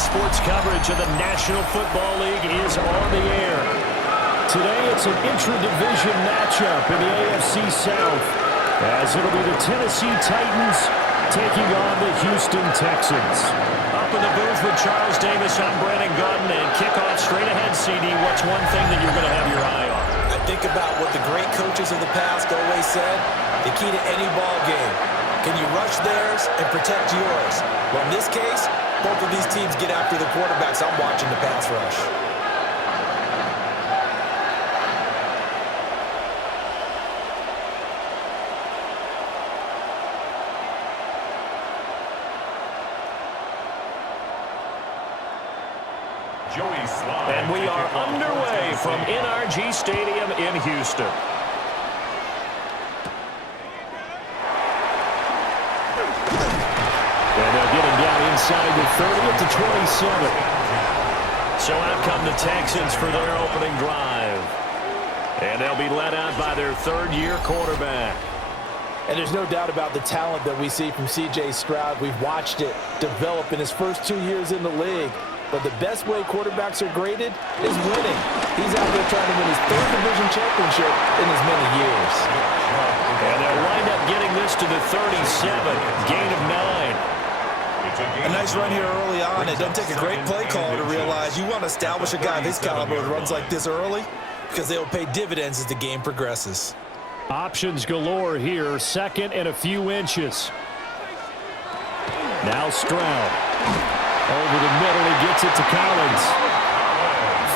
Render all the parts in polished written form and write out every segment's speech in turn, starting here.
sports coverage of the National Football League is on the air. Today it's an intra-division matchup in the AFC South, as it'll be the Tennessee Titans taking on the Houston Texans. Up in the booth with Charles Davis, I'm Brandon Gaudin, and kickoff straight ahead, CD. What's one thing that you're going to have your eye on? I think about what the great coaches of the past always said, the key to any ball game. Can you rush theirs and protect yours? Well, in this case, both of these teams get after the quarterbacks. I'm watching the pass rush. And we are underway from NRG Stadium in Houston. And they'll get him down inside the 30 at the 27. So out come the Texans for their opening drive. And they'll be led out by their third-year quarterback. And there's no doubt about the talent that we see from C.J. Stroud. We've watched it develop in his first 2 years in the league. But the best way quarterbacks are graded is winning. He's out there trying to win his third division championship in as many years. And they'll wind up getting this to the 37, gain of 9. A nice run here early on. It doesn't take a great play call to realize you want to establish a guy of his caliber with runs like this early, because they will pay dividends as the game progresses. Options galore here, second and a few inches. Now Stroud. Over the middle, he gets it to Collins.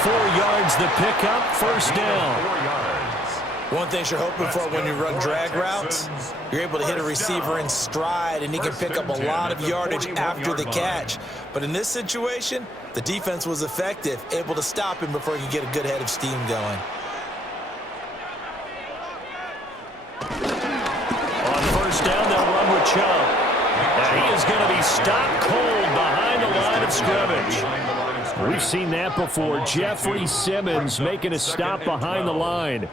4 yards the pickup, first down. One thing you're hoping for when you run drag routes, you're able to hit a receiver in stride, and he can pick up a lot of yardage after the catch. But in this situation, the defense was effective, able to stop him before he could get a good head of steam going. On first down, they'll run with Chubb. And he is going to be stopped cold behind the line of scrimmage. We've seen that before. Jeffrey Simmons making a stop behind the line.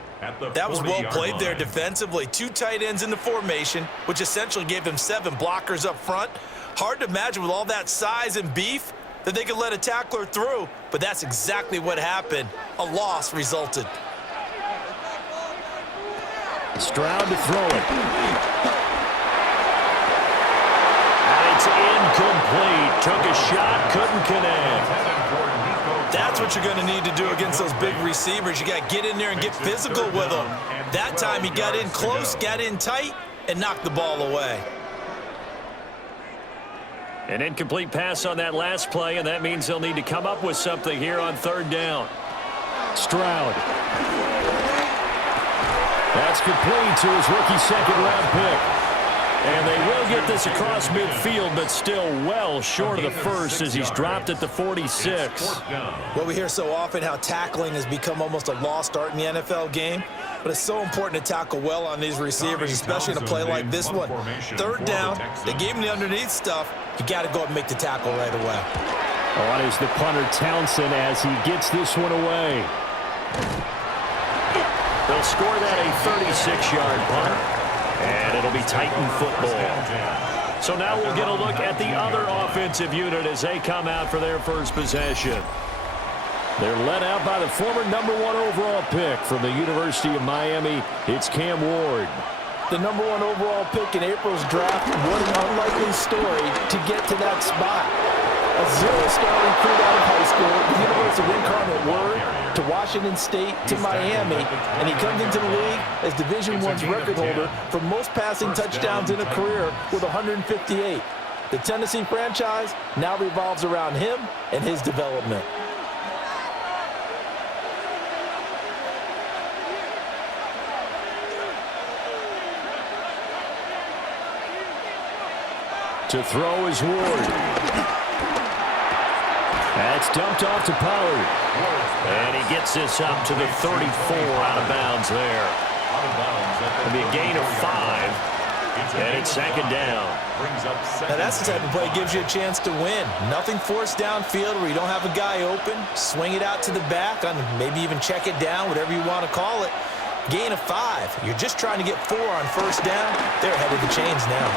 That was well played there defensively. 2 tight ends in the formation, which essentially gave him 7 blockers up front. Hard to imagine with all that size and beef that they could let a tackler through, but that's exactly what happened. A loss resulted. Stroud to throw it. It's incomplete. Took a shot, couldn't connect. That's what you're going to need to do against those big receivers. You got to get in there and get physical with them. That time he got in close, got in tight, and knocked the ball away. An incomplete pass on that last play, and that means they'll need to come up with something here on third down. Stroud. That's complete to his rookie second-round pick. And they will get this across midfield, but still well short of the first as he's dropped at the 46. Well, we hear so often how tackling has become almost a lost art in the NFL game, but it's so important to tackle well on these receivers, especially in a play like this one. Third down, they gave him the underneath stuff. You got to go and make the tackle right away. On is the punter Townsend as he gets this one away. They'll score that a 36-yard punt. And it'll be Titan football. So now we'll get a look at the other offensive unit as they come out for their first possession. They're led out by the former #1 overall pick from the University of Miami. It's Cam Ward. The #1 overall pick in April's draft. What an unlikely story to get to that spot. A zero-star recruit out of high school, the University of Incarnate Word, to Washington State, to Miami, and he comes into the league as Division I's record holder for most passing touchdowns in a career with 158. The Tennessee franchise now revolves around him and his development. To throw is Ward. That's dumped off to Pollard. And he gets this up to the 34 out of bounds there. It'll be a gain of 5. And it's second down. Now that's the type of play that gives you a chance to win. Nothing forced downfield where you don't have a guy open. Swing it out to the back, maybe even check it down, whatever you want to call it. Gain of 5. You're just trying to get 4 on first down. They're ahead of the chains now.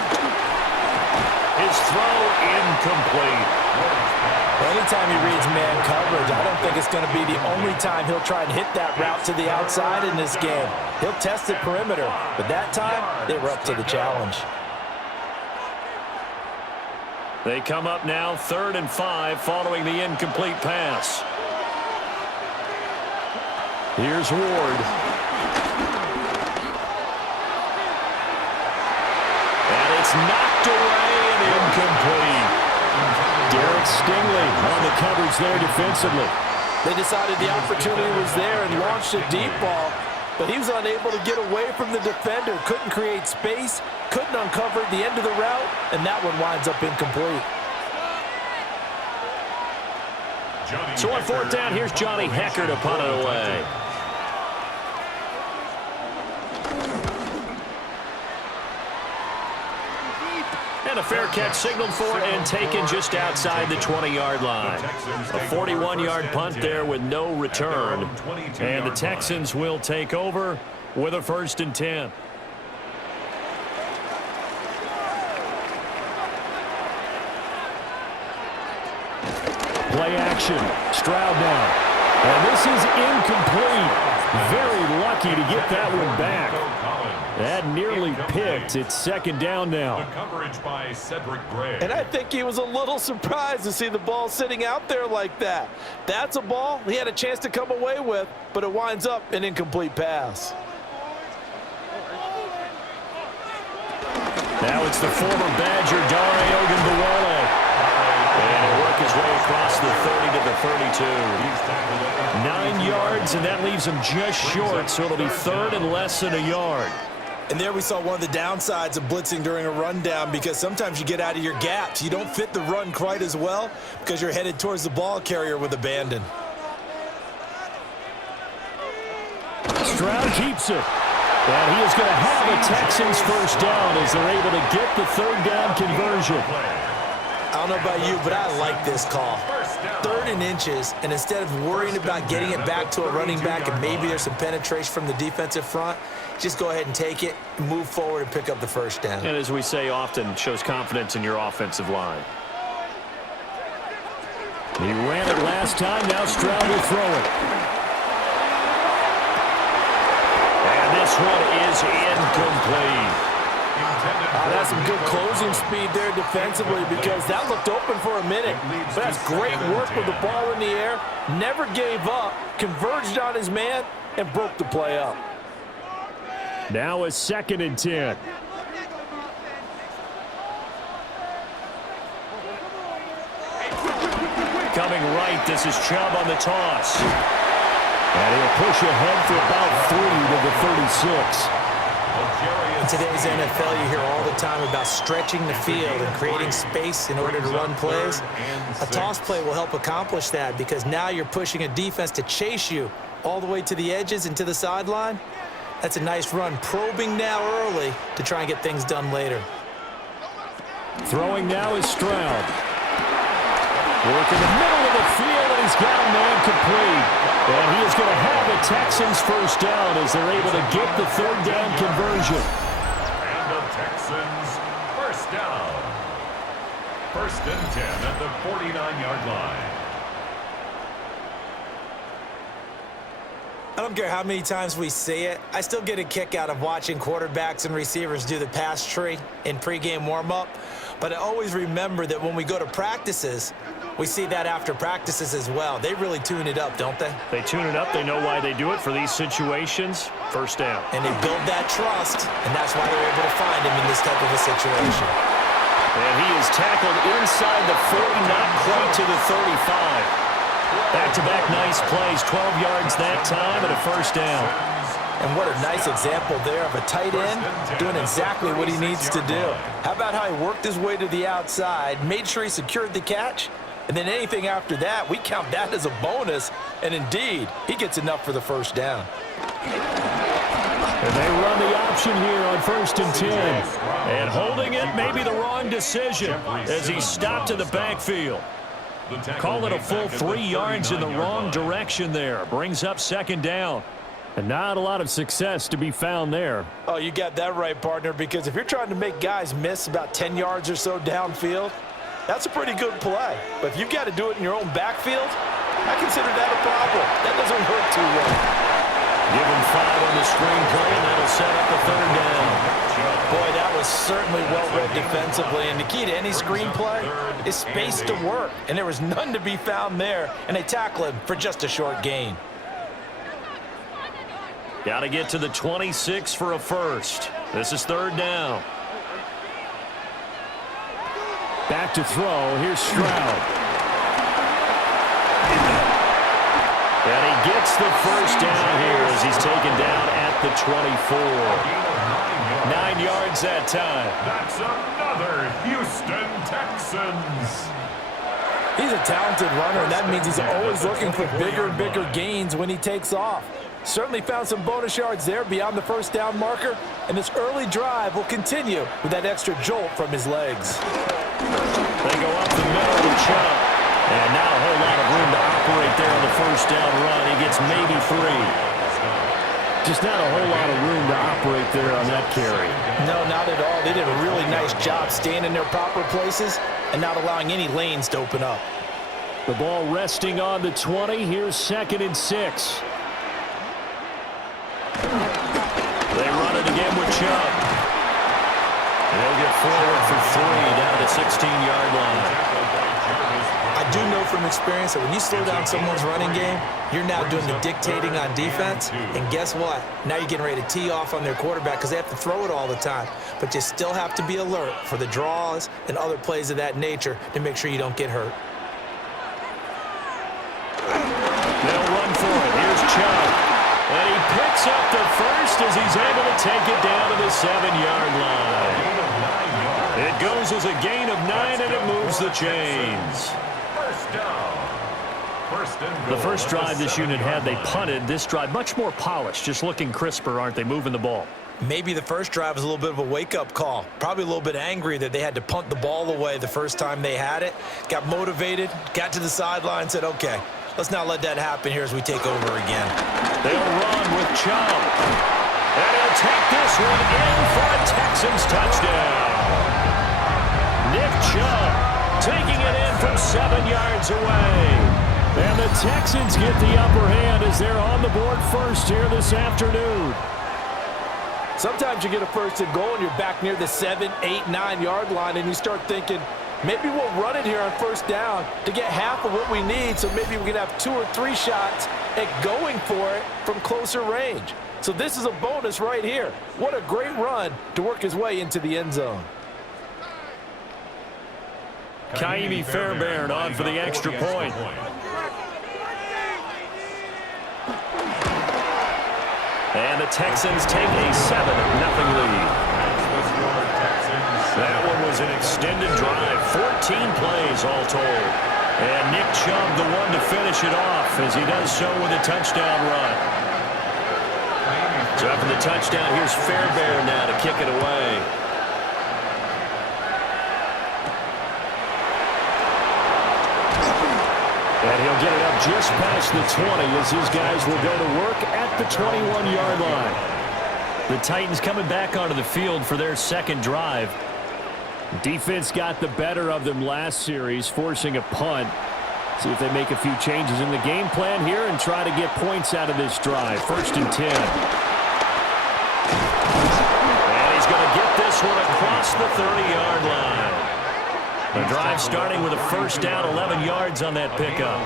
His throw incomplete. Well, Anytime he reads man coverage, I don't think it's going to be the only time he'll try and hit that route to the outside in this game. He'll test the perimeter, but that time, they were up to the challenge. They come up now 3rd and 5 following the incomplete pass. Here's Ward. And it's knocked away and incomplete. Derek Stingley on the coverage there defensively. They decided the opportunity was there and launched a deep ball, but he was unable to get away from the defender, couldn't create space, couldn't uncover the end of the route, and that one winds up incomplete. So on 4th down, here's Johnny Hecker to punt it away. And a fair catch signaled for and taken just outside the 20-yard line. A 41-yard punt there with no return. And the Texans will take over with a 1st and 10. Play action. Stroud now. And this is incomplete. Very lucky to get that one back. That nearly picked. It's 2nd down now. And I think he was a little surprised to see the ball sitting out there like that. That's a ball he had a chance to come away with, but it winds up an incomplete pass. Now it's the former Badger, Dare Ogunbowale. And he'll work his way across the 30 to the 32. 9 yards, and that leaves him just short, so it'll be 3rd and less than a yard. And there we saw one of the downsides of blitzing during a rundown, because sometimes you get out of your gaps. You don't fit the run quite as well because you're headed towards the ball carrier with abandon. Stroud keeps it. And he is going to have a Texans 1st down as they're able to get the 3rd down conversion. I don't know about you, but I like this call. 3rd and inches, and instead of worrying about getting it back to a running back and maybe there's some penetration from the defensive front, just go ahead and take it, move forward, and pick up the 1st down. And as we say often, shows confidence in your offensive line. He ran it last time. Now Stroud will throw it. And this one is incomplete. That's some good closing speed there defensively, because that looked open for a minute. But that's great work with the ball in the air. Never gave up, converged on his man, and broke the play up. Now a 2nd and 10. Coming right, this is Chubb on the toss. And he'll push ahead for about 3 to the 36. In today's NFL, you hear all the time about stretching the field and creating space in order to run plays. A toss play will help accomplish that, because now you're pushing a defense to chase you all the way to the edges and to the sideline. That's a nice run, probing now early to try and get things done later. Throwing now is Stroud. Work in the middle of the field, and he's got a man complete. And he is going to have a Texans 1st down as they're able to get the 3rd down conversion. And the Texans 1st down. 1st and 10 at the 49-yard line. I don't care how many times we see it. I still get a kick out of watching quarterbacks and receivers do the pass tree in pregame warm-up. But I always remember that when we go to practices, we see that after practices as well. They really tune it up, don't they? They tune it up. They know why they do it for these situations. 1st down. And they build that trust, and that's why they're able to find him in this type of a situation. And he is tackled inside the 40, not quite to the 35. Back-to-back nice plays, 12 yards that time, and a 1st down. And what a nice example there of a tight end doing exactly what he needs to do. How about how he worked his way to the outside, made sure he secured the catch, and then anything after that, we count that as a bonus. And indeed, he gets enough for the 1st down. And they run the option here on 1st and 10. And holding it may be the wrong decision as he stopped in the backfield. Call it a full 3 yards in the wrong direction there. Brings up 2nd down. And not a lot of success to be found there. Oh, you got that right, partner, because if you're trying to make guys miss about 10 yards or so downfield, That's a pretty good play. But if you've got to do it in your own backfield, I consider that a problem. That doesn't work too well. Give him 5 on the screenplay, and that'll set up a 3rd down. Boy, that was certainly well-read defensively. And the key to any screenplay is space to work. And there was none to be found there. And they tackle him for just a short gain. Got to get to the 26 for a first. This is 3rd down. Back to throw. Here's Stroud. And he gets the first down here as he's taken down at the 24. 9 yards that time. That's another Houston Texans. He's a talented runner, and that means he's always looking for bigger and bigger gains when he takes off. Certainly found some bonus yards there beyond the first down marker, and this early drive will continue with that extra jolt from his legs. They go up the middle with Chubb. And now a whole lot of room to operate there on the first down run. He gets maybe 3. Just not a whole lot of room to operate there on that carry. No, not at all. They did a really nice job staying in their proper places and not allowing any lanes to open up. The ball resting on the 20. Here's 2nd and 6. They run it again with Chubb. And they'll get forward for 3 down to the 16-yard line. I do know from experience that when you slow down someone's running game, you're now doing the dictating on defense. And guess what? Now you're getting ready to tee off on their quarterback because they have to throw it all the time. But you still have to be alert for the draws and other plays of that nature to make sure you don't get hurt. They'll run for it. Here's Chubb. And he picks up the first as he's able to take it down to the 7-yard line. It goes as a gain of 9, and it moves the chains. The first drive this unit had, they punted. This drive, much more polished, just looking crisper, aren't they, moving the ball? Maybe the first drive was a little bit of a wake-up call. Probably a little bit angry that they had to punt the ball away the first time they had it. Got motivated, got to the sideline, said, okay, let's not let that happen here as we take over again. They'll run with Chubb. And he'll take this one in for a Texans touchdown. Nick Chubb taking it in from 7 yards away. And the Texans get the upper hand as they're on the board first here this afternoon. Sometimes you get a 1st and goal and you're back near the 7, 8, 9-yard line, and you start thinking, maybe we'll run it here on 1st down to get half of what we need, so maybe we can have 2 or 3 shots at going for it from closer range. So this is a bonus right here. What a great run to work his way into the end zone. Kaimi Fairbairn on for the extra point. And the Texans take a 7-0 lead. That one was an extended drive, 14 plays all told. And Nick Chubb the one to finish it off as he does so with a touchdown run. So after the touchdown, here's Fairbairn now to kick it away. And he'll get it up just past the 20 as his guys will go to work at the 21-yard line. The Titans coming back onto the field for their 2nd drive. Defense got the better of them last series, forcing a punt. See if they make a few changes in the game plan here and try to get points out of this drive. 1st and 10. And he's going to get this one across the 30-yard line. The drive starting with a 1st down, 11 yards on that pickup.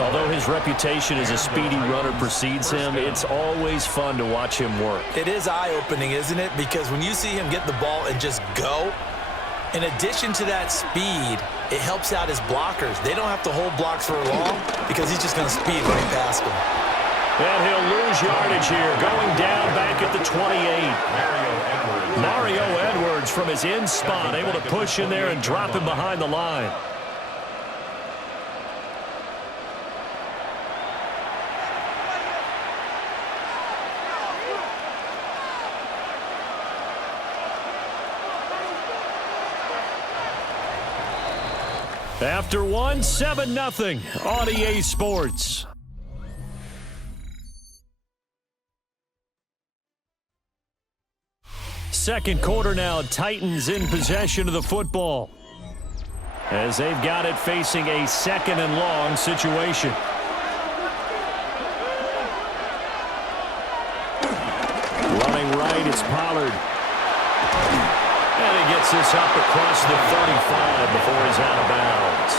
Although his reputation as a speedy runner precedes him, it's always fun to watch him work. It is eye-opening, isn't it? Because when you see him get the ball and just go, in addition to that speed, it helps out his blockers. They don't have to hold blocks for long because he's just going to speed right past them. And he'll lose yardage here, going down back at the 28. Mario Edwards from his in spot, able to push in there and drop him behind the line. After one, 7-0 on EA Sports. Second quarter now, Titans in possession of the football. as they've got it facing a 2nd and long situation. Running right, it's Pollard. And he gets this up across the 35 before he's out of bounds.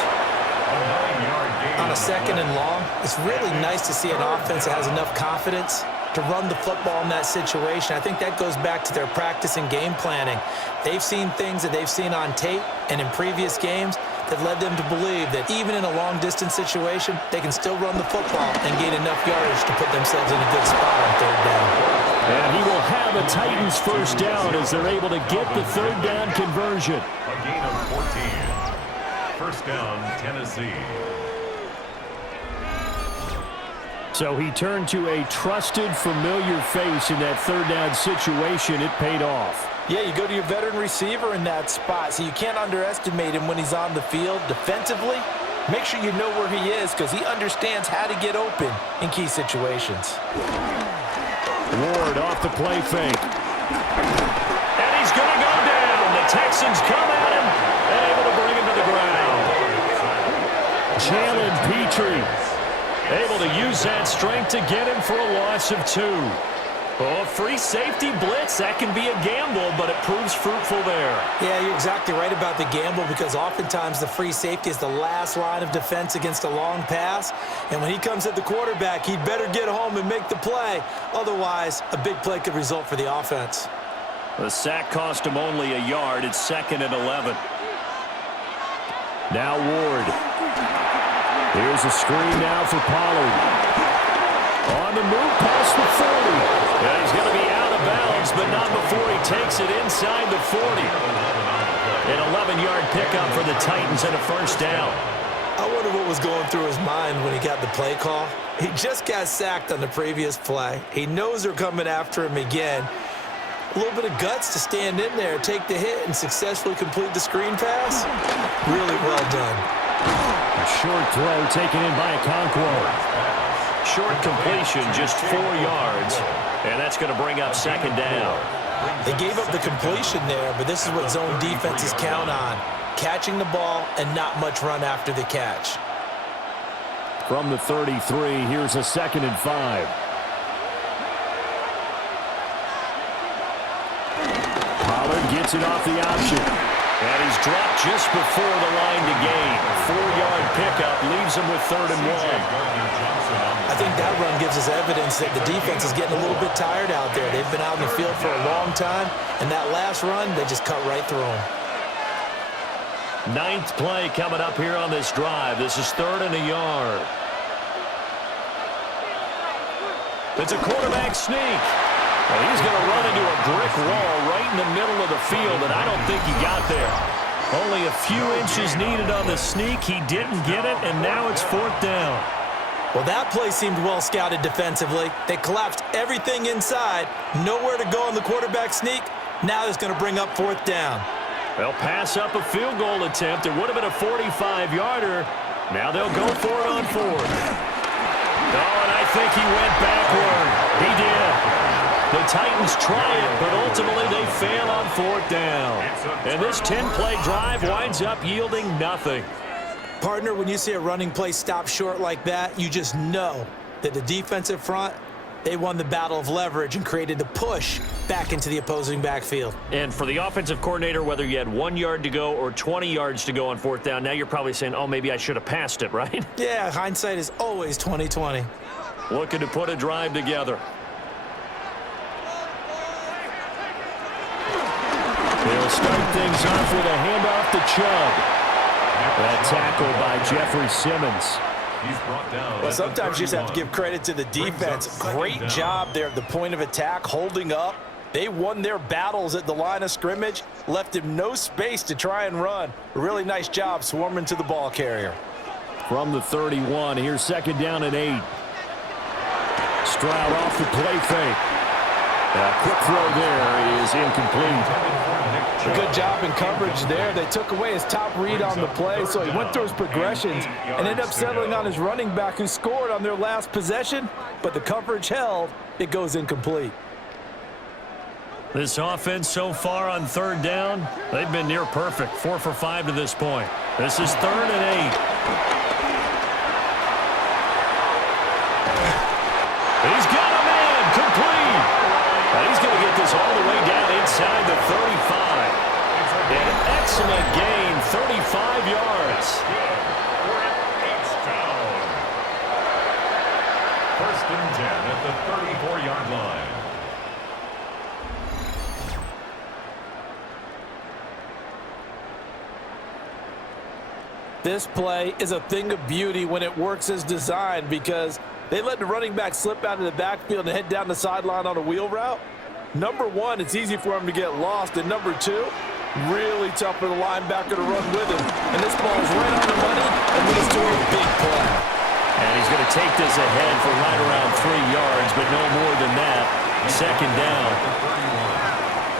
On a 2nd and long, it's really nice to see an offense that has enough confidence to run the football in that situation. I think that goes back to their practice and game planning. They've seen things that they've seen on tape and in previous games that led them to believe that even in a long-distance situation, they can still run the football and gain enough yardage to put themselves in a good spot on 3rd down. And he will have a Titans 1st down as they're able to get the 3rd down conversion. A gain of 14. 1st down, Tennessee. So he turned to a trusted, familiar face in that 3rd down situation. It paid off. Yeah, you go to your veteran receiver in that spot, so you can't underestimate him when he's on the field defensively. Make sure you know where he is because he understands how to get open in key situations. Ward off the play fake. And he's going to go down. The Texans come at him and able to bring him to the ground. Jalen Petrie able to use that strength to get him for a loss of 2. Oh, free safety blitz, that can be a gamble, but it proves fruitful there. Yeah, you're exactly right about the gamble because oftentimes the free safety is the last line of defense against a long pass. And when he comes at the quarterback, he'd better get home and make the play. Otherwise, a big play could result for the offense. The sack cost him only a yard. It's 2nd and 11. Now Ward. Here's a screen now for Pollard. On the move past the 40. And he's going to be out of bounds, but not before he takes it inside the 40. An 11-yard pickup for the Titans and a 1st down. I wonder what was going through his mind when he got the play call. He just got sacked on the previous play. He knows they're coming after him again. A little bit of guts to stand in there, take the hit, and successfully complete the screen pass. Really well done. A short throw taken in by Okonkwo. Short completion, just 4 yards, and that's going to bring up 2nd down. They gave up the completion there, but this is what zone defenses count on. Catching the ball and not much run after the catch. From the 33, here's a 2nd and 5. Pollard gets it off the option. And he's dropped just before the line to gain. 4-yard pickup leaves him with 3rd and 1. I think that run gives us evidence that the defense is getting a little bit tired out there. They've been out in the field for a long time, and that last run, they just cut right through them. 9th play coming up here on this drive. This is 3rd and a yard. It's a quarterback sneak. And he's going to run into a brick wall right in the middle of the field, and I don't think he got there. Only a few inches needed on the sneak. He didn't get it, and now it's 4th down. Well, that play seemed well scouted defensively. They collapsed everything inside. Nowhere to go on the quarterback sneak. Now it's going to bring up 4th down. They'll pass up a field goal attempt. It would have been a 45-yarder. Now they'll go for it on 4th. Oh, and I think he went backward. He did. The Titans try it, but ultimately they fail on 4th down. And this 10-play drive winds up yielding nothing. Partner, when you see a running play stop short like that, you just know that the defensive front, they won the battle of leverage and created the push back into the opposing backfield. And for the offensive coordinator, whether you had 1 yard to go or 20 yards to go on 4th down, now you're probably saying, oh, maybe I should have passed it, right? Yeah, hindsight is always 20/20. Looking to put a drive together. They'll start things off with a handoff to Chubb. That tackle by Jeffrey Simmons. He's brought down. Well, sometimes you just have to give credit to the defense. Great job there at the point of attack, holding up. They won their battles at the line of scrimmage, left him no space to try and run. A really nice job swarming to the ball carrier. From the 31, here's 2nd down and 8. Stroud off the play fake. A quick throw there is incomplete. Good job in coverage there. They took away his top read on the play, so he went through his progressions and ended up settling on his running back who scored on their last possession, but the coverage held. It goes incomplete. This offense so far on third down, they've been near perfect. 4 for 5 to this point. This is 3rd and 8. He's got a man complete. He's going to get this all the way down inside the 35. An excellent gain, 35 yards. First and 10 at the 34-yard line. This play is a thing of beauty when it works as designed because they let the running back slip out of the backfield and head down the sideline on a wheel route. Number one, it's easy for him to get lost. And number two, really tough for the linebacker to run with him. And this ball is right on the money and leads to a big play. And he's going to take this ahead for right around 3 yards, but no more than that. 2nd down.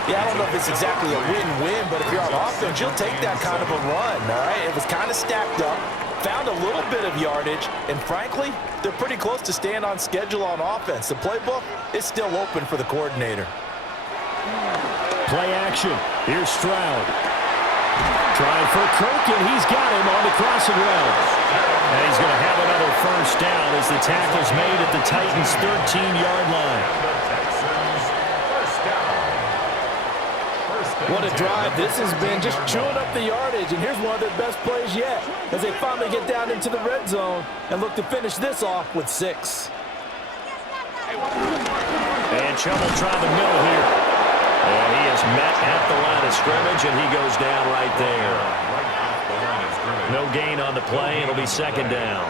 Yeah, I don't know if it's exactly a win-win, but if you're on offense, you'll take that kind of a run, all right? It was kind of stacked up, found a little bit of yardage, and frankly, they're pretty close to staying on schedule on offense. The playbook is still open for the coordinator. Play action. Here's Stroud. Trying for Kirk, and he's got him on the crossing route. And he's going to have another first down as the tackle's made at the Titans' 13-yard line. What a drive this has been, just chewing up the yardage. And here's one of their best plays yet as they finally get down into the red zone and look to finish this off with 6. And Chubb will try the middle here. And he is met at the line of scrimmage, and he goes down right there. No gain on the play. It'll be 2nd down.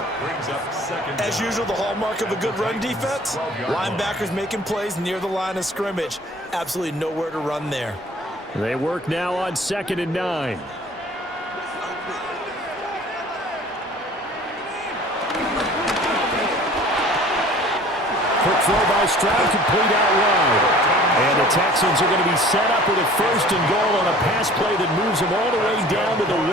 As usual, the hallmark of a good run defense, linebackers making plays near the line of scrimmage. Absolutely nowhere to run there. They work now on 2nd and 9. Quick throw by Stroud, complete out wide. And the Texans are going to be set up with a 1st and goal on a pass play that moves them all the way down to the 1.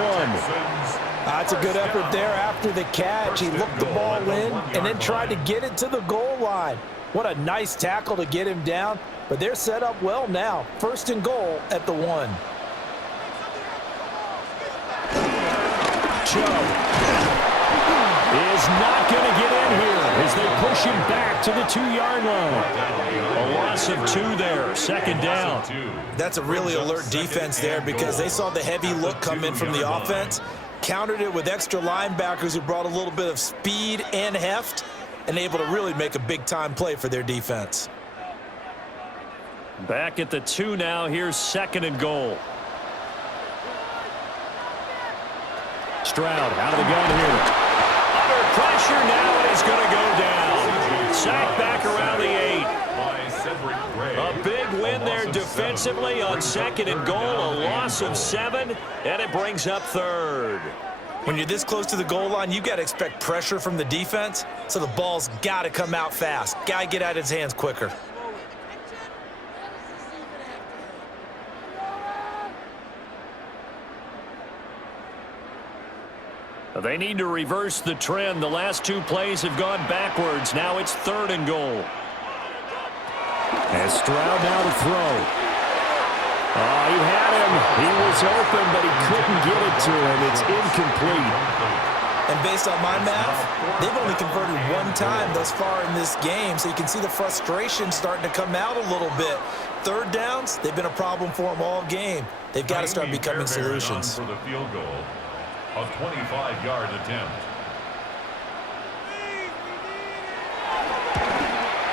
That's a good effort there after the catch. He looked the ball in and then tried to get it to the goal line. What a nice tackle to get him down. But they're set up well now. 1st and goal at the 1. Chubb is not going to get in here as they push him back to the 2-yard line. A loss of 2 there. 2nd down. That's a really alert defense there because they saw the heavy look come in from the offense, countered it with extra linebackers who brought a little bit of speed and heft, and able to really make a big-time play for their defense. Back at the 2 now. Here's 2nd and goal. Stroud out of the gun here. Under pressure now, and he's going to go down. Sacked back around the 8. A big win there defensively on 2nd and goal. A loss of 7, and it brings up 3rd. When you're this close to the goal line, you got to expect pressure from the defense, so the ball's got to come out fast. Got to get out of his hands quicker. They need to reverse the trend. The last 2 plays have gone backwards. Now it's 3rd and goal. And Stroud now to throw. He had him. He was open, but he couldn't get it to him. It's incomplete. And based on my math, they've only converted 1 time thus far in this game, so you can see the frustration starting to come out a little bit. 3rd downs, they've been a problem for them all game. They've got to start becoming solutions. For the field goal. A 25-yard attempt.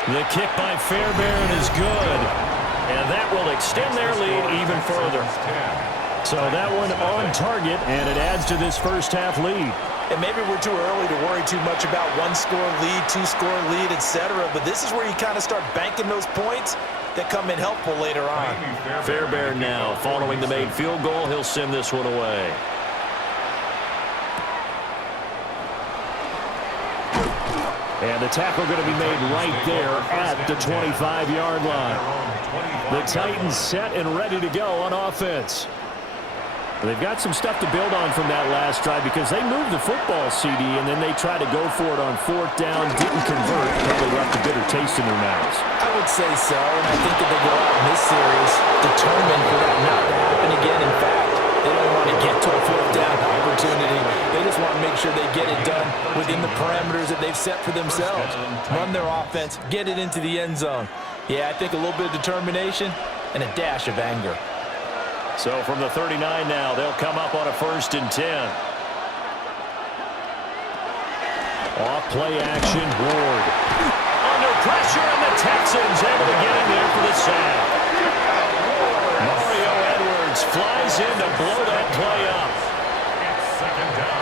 The kick by Fairbairn is good, and that will extend their lead even further. So that one on target, and it adds to this first half lead. And maybe we're too early to worry too much about 1-score lead, 2-score lead, etc. But this is where you kind of start banking those points that come in helpful later on. Fairbairn now following the made field goal. He'll send this one away. And the tackle going to be made right there at the 25-yard line. The Titans set and ready to go on offense. They've got some stuff to build on from that last drive because they moved the football, CD, and then they tried to go for it on fourth down, didn't convert, probably left a bitter taste in their mouths. I would say so, and I think that they go out in this series determined for that not to happen again. In fact, they don't want to get to a fourth down opportunity. They just want to make sure they get it done within the parameters that they've set for themselves. Run their offense, get it into the end zone. Yeah, I think a little bit of determination and a dash of anger. So from the 39 now, they'll come up on a 1st and 10. Off play action, Ward. Under pressure, and the Texans able to get in there for the sack. Mario Edwards flies in to blow that play up. It's 2nd down.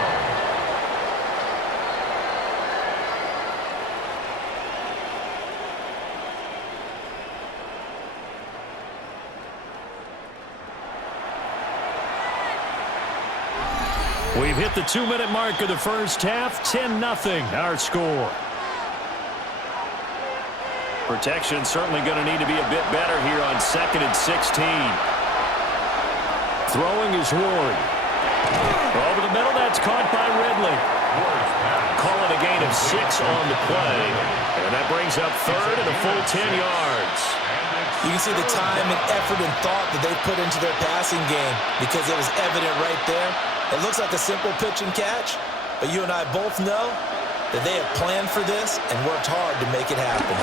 We've hit the 2-minute mark of the first half. 10-0 our score. Protection certainly going to need to be a bit better here on 2nd and 16. Throwing is Ward. Over the middle, that's caught by Ridley. Call it a gain of 6 on the play. And that brings up 3rd and a full 10 yards. You can see the time and effort and thought that they put into their passing game because it was evident right there. It looks like a simple pitch and catch, but you and I both know that they have planned for this and worked hard to make it happen.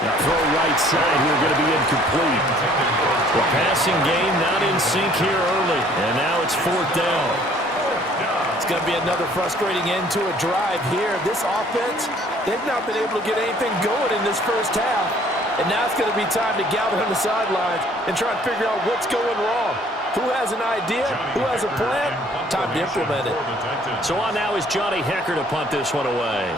Now throw right side here going to be incomplete. The passing game not in sync here early, and now it's 4th down. It's going to be another frustrating end to a drive here. This offense, they've not been able to get anything going in this first half. And now it's going to be time to gather on the sidelines and try and figure out what's going wrong. Who has an idea? Who has a plan? Time to implement it. So on now is Johnny Hecker to punt this one away.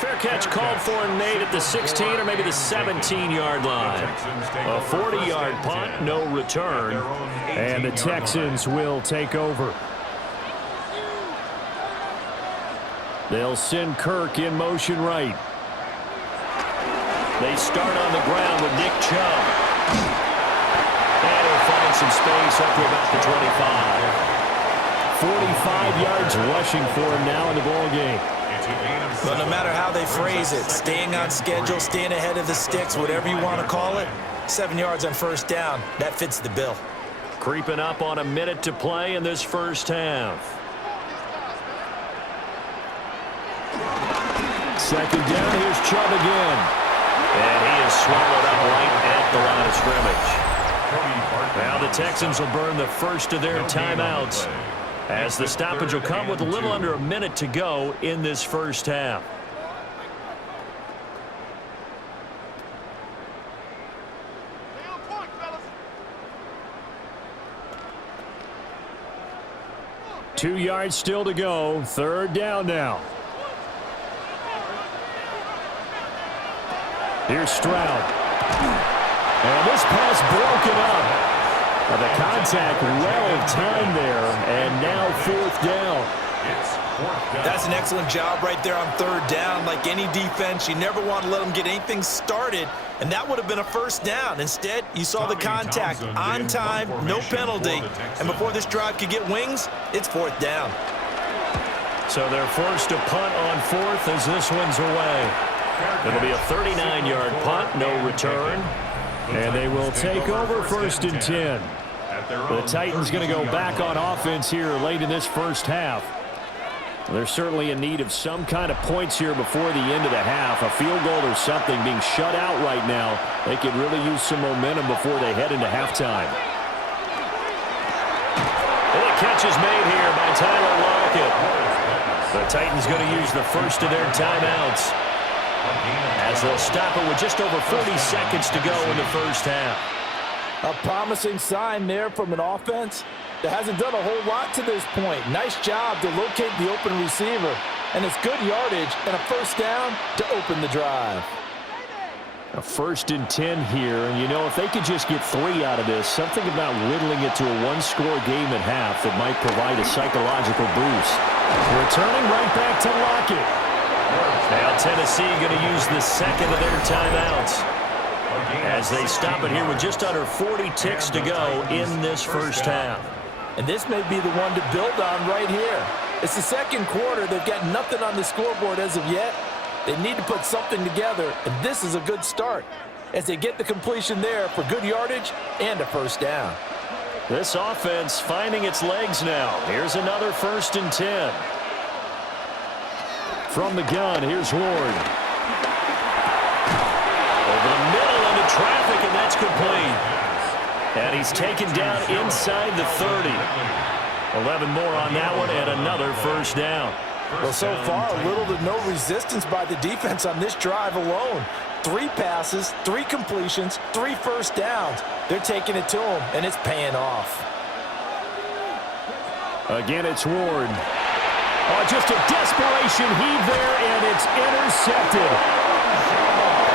Fair catch called for and made at the 16 or maybe the 17-yard line. A 40-yard punt, no return. And the Texans will take over. They'll send Kirk in motion right. They start on the ground with Nick Chubb. And he'll find some space up to about the 25. 45 yards rushing for him now in the ballgame. But no matter how they phrase it, staying on schedule, staying ahead of the sticks, whatever you want to call it, 7 yards on 1st down, that fits the bill. Creeping up on a minute to play in this first half. 2nd down, here's Chubb again. And he is swallowed up right at the line of scrimmage. Now the Texans will burn the first of their timeouts as the stoppage will come with a little under a minute to go in this first half. Two yards still to go. 3rd down now. Here's Stroud. And this pass broken up. The contact well timed there, and now 4th down. That's an excellent job right there on 3rd down. Like any defense, you never want to let them get anything started, and that would have been a 1st down. Instead, you saw the contact on time, no penalty, and before this drive could get wings, it's 4th down. So they're forced to punt on 4th as this one's away. It'll be a 39-yard punt, no return. And they will take over 1st and 10. The Titans going to go back on offense here late in this first half. They're certainly in need of some kind of points here before the end of the half. A field goal or something. Being shut out right now, they could really use some momentum before they head into halftime. And the catch is made here by Tyler Lockett. The Titans going to use the first of their timeouts as they'll stop it with just over 40 seconds to go in the first half. A promising sign there from an offense that hasn't done a whole lot to this point. Nice job to locate the open receiver, and it's good yardage and a 1st down to open the drive. A 1st and 10 here, and you know, if they could just get 3 out of this, something about whittling it to a 1-score game at half that might provide a psychological boost. Returning right back to Lockett. Now Tennessee going to use the second of their timeouts as they stop it here with just under 40 ticks to go in this first half. And this may be the one to build on right here. It's the second quarter. They've got nothing on the scoreboard as of yet. They need to put something together, and this is a good start as they get the completion there for good yardage and a first down. This offense finding its legs now. Here's another 1st and 10. From the gun, here's Ward. Over the middle into traffic, and that's complete. And he's taken down inside the 30. 11 more on that one, and another first down. Well, so far, little to no resistance by the defense on this drive alone. 3 passes, 3 completions, 3 first downs. They're taking it to him, and it's paying off. Again, it's Ward. Oh, just a desperation heave there, and it's intercepted.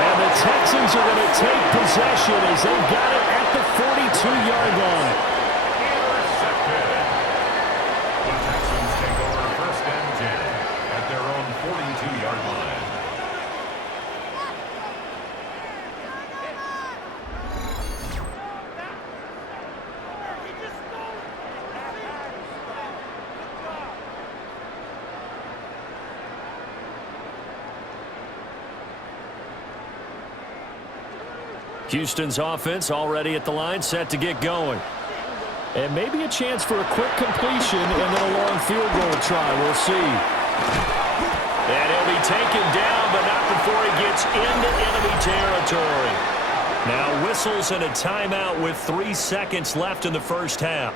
And the Texans are going to take possession as they've got it at the 42-yard line. Intercepted. The Texans take over 1st and 10 at their own 42-yard line. Houston's offense already at the line, set to get going. And maybe a chance for a quick completion and then a long field goal try. We'll see. And he'll be taken down, but not before he gets into enemy territory. Now whistles and a timeout with 3 seconds left in the first half.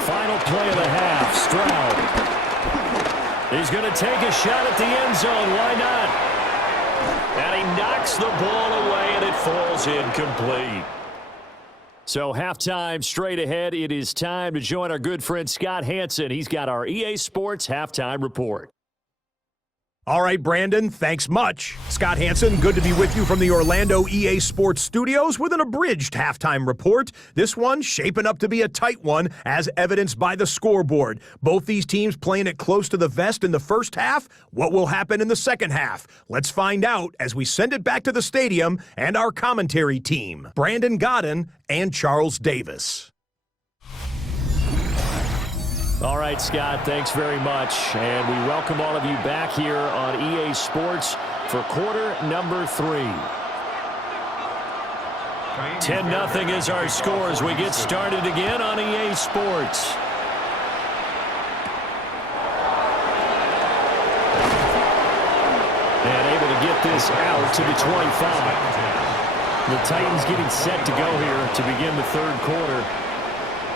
Final play of the half, Stroud. He's going to take a shot at the end zone. Why not? And he knocks the ball away, and it falls incomplete. So halftime straight ahead. It is time to join our good friend Scott Hanson. He's got our EA Sports halftime report. All right, Brandon, thanks much. Scott Hanson, good to be with you from the Orlando EA Sports Studios with an abridged halftime report. This one shaping up to be a tight one, as evidenced by the scoreboard. Both these teams playing it close to the vest in the first half. What will happen in the second half? Let's find out as we send it back to the stadium and our commentary team, Brandon Godden and Charles Davis. All right, Scott, thanks very much. And we welcome all of you back here on EA Sports for quarter number 3. 10-0 is our score as we get started again on EA Sports. And able to get this out to the 25. The Titans getting set to go here to begin the third quarter.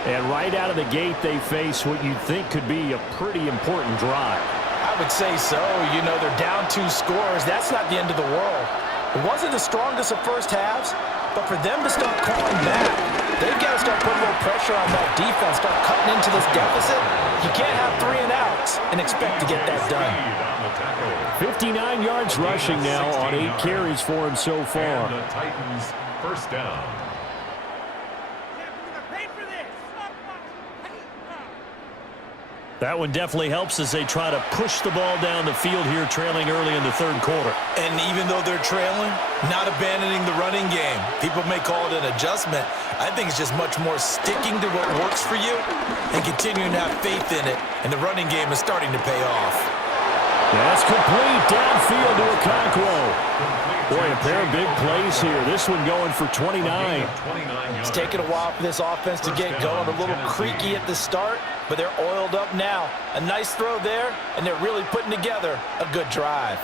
And right out of the gate, they face what you'd think could be a pretty important drive. I would say so. You know, they're down 2 scores. That's not the end of the world. It wasn't the strongest of first halves, but for them to start clawing back, they've got to start putting more pressure on that defense, start cutting into this deficit. You can't have 3 and outs and expect to get that done. 59 yards rushing now on 8 carries for him so far. And the Titans first down. That one definitely helps as they try to push the ball down the field here, trailing early in the third quarter. And even though they're trailing, not abandoning the running game. People may call it an adjustment. I think it's just much more sticking to what works for you and continuing to have faith in it. And the running game is starting to pay off. That's complete downfield to Okonkwo. Boy, a pair of big plays here. This one going for 29. It's taken a while for this offense to get going. A little creaky at the start, but they're oiled up now. A nice throw there, and they're really putting together a good drive.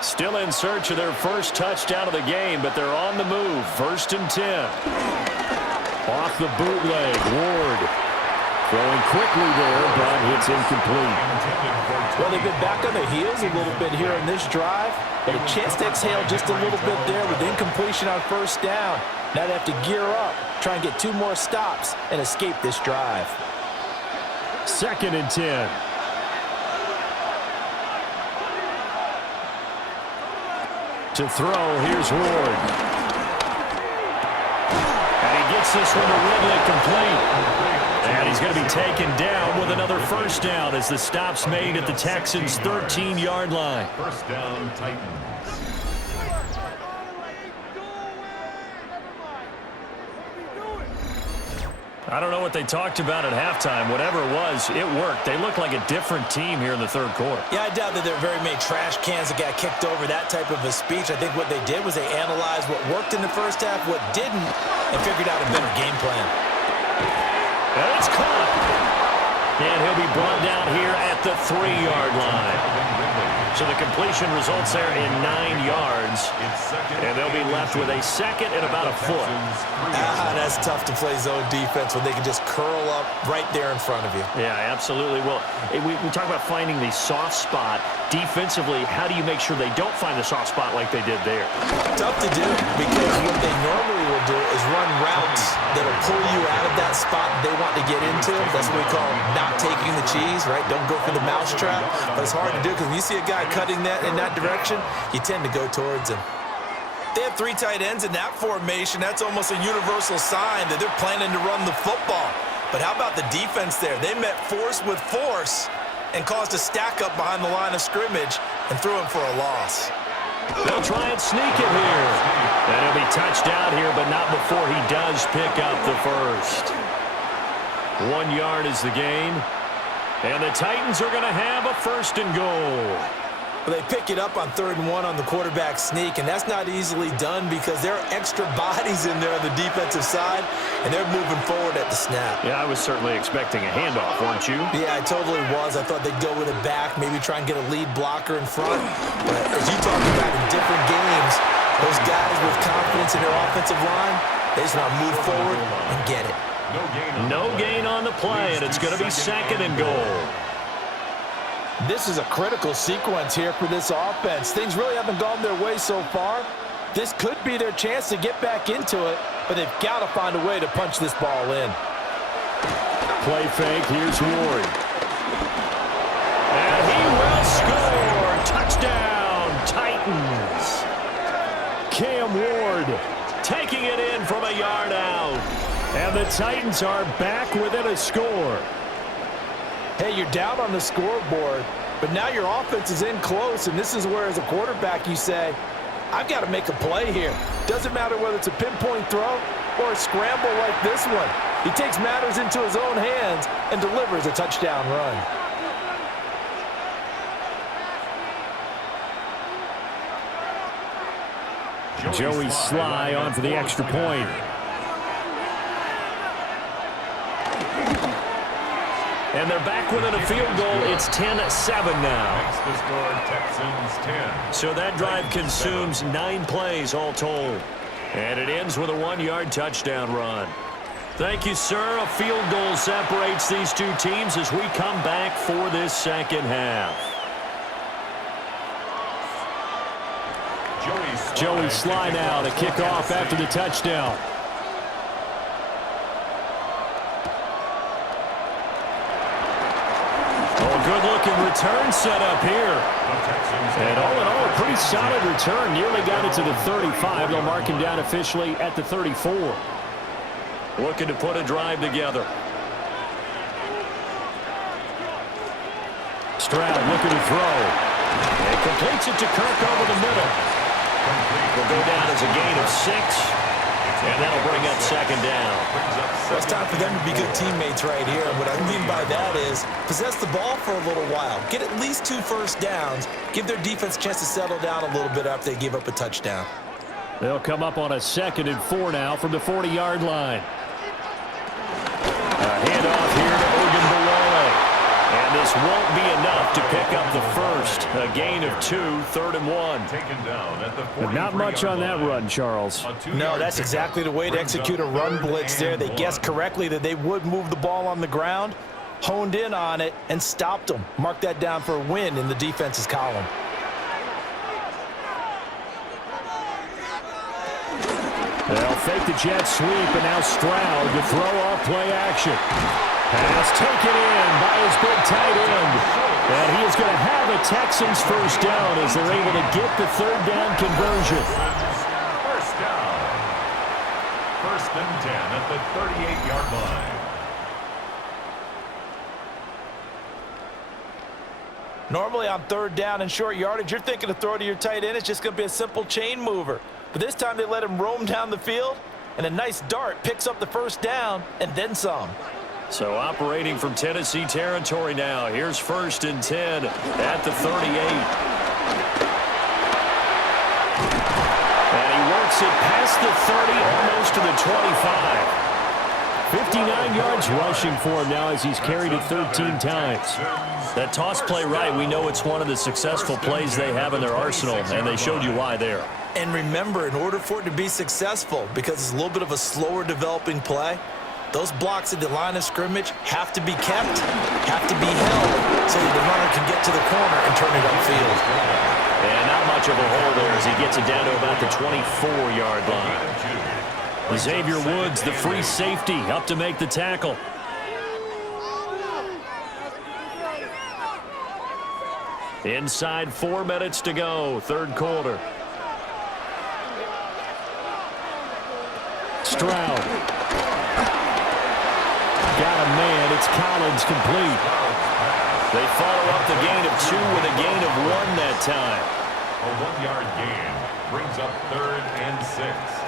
Still in search of their first touchdown of the game, but they're on the move. 1st and 10. Off the bootleg, Ward. Throwing quickly there, but it's incomplete. Well, they've been back on their heels a little bit here in this drive. But a chance to exhale just a little bit there with incompletion on first down. Now they have to gear up, try and get 2 more stops, and escape this drive. 2nd and 10. To throw, here's Ward. And he gets this one to Ridley complete. And he's going to be taken down with another first down as the stop's made at the Texans' 13-yard line. First down, Titans. I don't know what they talked about at halftime. Whatever it was, it worked. They look like a different team here in the third quarter. Yeah, I doubt that there are very many trash cans that got kicked over, that type of a speech. I think what they did was they analyzed what worked in the first half, what didn't, and figured out a better game plan. And it's caught. And he'll be brought down here at the 3-yard line. So the completion results there in 9 yards. And they'll be left with a second and about a foot. That's tough to play zone defense when they can just curl up right there in front of you. Yeah, absolutely. Well, we talk about finding the soft spot. Defensively, how do you make sure they don't find the soft spot like they did there? Tough to do, because what they normally will do is run routes that will pull you out of that spot they want to get into. That's what we call not taking the cheese, right? Don't go for the mousetrap. But it's hard to do because when you see a guy cutting that in that direction, you tend to go towards him. They have 3 tight ends in that formation. That's almost a universal sign that they're planning to run the football. But how about the defense there? They met force with force and caused a stack up behind the line of scrimmage and threw him for a loss. They'll try and sneak it here. And he'll be touched out here, but not before he does pick up the first. 1 yard is the gain. And the Titans are going to have a 1st and goal. Well, they pick it up on 3rd and 1 on the quarterback sneak, and that's not easily done because there are extra bodies in there on the defensive side, and they're moving forward at the snap. Yeah, I was certainly expecting a handoff, weren't you? Yeah, I totally was. I thought they'd go with it back, maybe try and get a lead blocker in front. But as you talked about in different games, those guys with confidence in their offensive line, they just want to move forward and get it. No gain on the play, and it's going to be 2nd and goal. This is a critical sequence here for this offense. Things really haven't gone their way so far. This could be their chance to get back into it, but they've got to find a way to punch this ball in. Play fake, here's Ward. And he will score! Touchdown, Titans! Cam Ward taking it in from a yard out. And the Titans are back within a score. Hey, you're down on the scoreboard, but now your offense is in close, and this is where, as a quarterback, you say, I've got to make a play here. Doesn't matter whether it's a pinpoint throw or a scramble like this one. He takes matters into his own hands and delivers a touchdown run. Joey Sly on for the extra point. And they're back within a field goal. It's 10-7 now. Makes the score Texans 10. So that drive consumes 9 plays all told. And it ends with a 1-yard touchdown run. Thank you, sir. A field goal separates these two teams as we come back for this second half. Joey Sly now to kick off after the touchdown. Good-looking return set up here. And all in all, a pretty solid return. Nearly got it to the 35. They'll mark him down officially at the 34. Looking to put a drive together. Stroud looking to throw. And completes it to Kirk over the middle. Will go down as a gain of 6. And that'll bring up second down. Well, it's time for them to be good teammates right here. And what I mean by that is possess the ball for a little while. Get at least 2 first downs. Give their defense a chance to settle down a little bit after they give up a touchdown. They'll come up on a 2nd and 4 now from the 40-yard line. A handoff here to Ogunbowale. And this won't be enough to pick up the first. A gain of 2, 3rd and 1. Taken down at the Not much on that run, Charles. No, that's exactly the way to execute a run blitz there. They guessed correctly that they would move the ball on the ground, honed in on it, and stopped them. Mark that down for a win in the defense's column. They'll fake the jet sweep, and now Stroud to throw off play action. Pass taken in by his big tight end. And he is going to have a Texans first down as they're able to get the third down conversion. First down. First and 10 at the 38-yard line. Normally on third down and short yardage, you're thinking to throw to your tight end. It's just going to be a simple chain mover. But this time they let him roam down the field, and a nice dart picks up the first down and then some. So operating from Tennessee territory now. Here's first and 10 at the 38. And he works it past the 30, almost to the 25. 59 yards rushing for him now as he's carried it 13 times. That toss play right, we know it's one of the successful plays they have in their arsenal, and they showed you why there. And remember, in order for it to be successful, because it's a little bit of a slower developing play, those blocks at the line of scrimmage have to be kept, have to be held, so that the runner can get to the corner and turn it upfield. And not much of a hole there as he gets it down to about the 24-yard line. Xavier Woods, the free safety, up to make the tackle. Inside 4 minutes to go, third quarter. Stroud. Got a man. It's Collins complete. They follow up the gain of 2 with a gain of 1 that time. A 1-yard gain brings up 3rd and 6.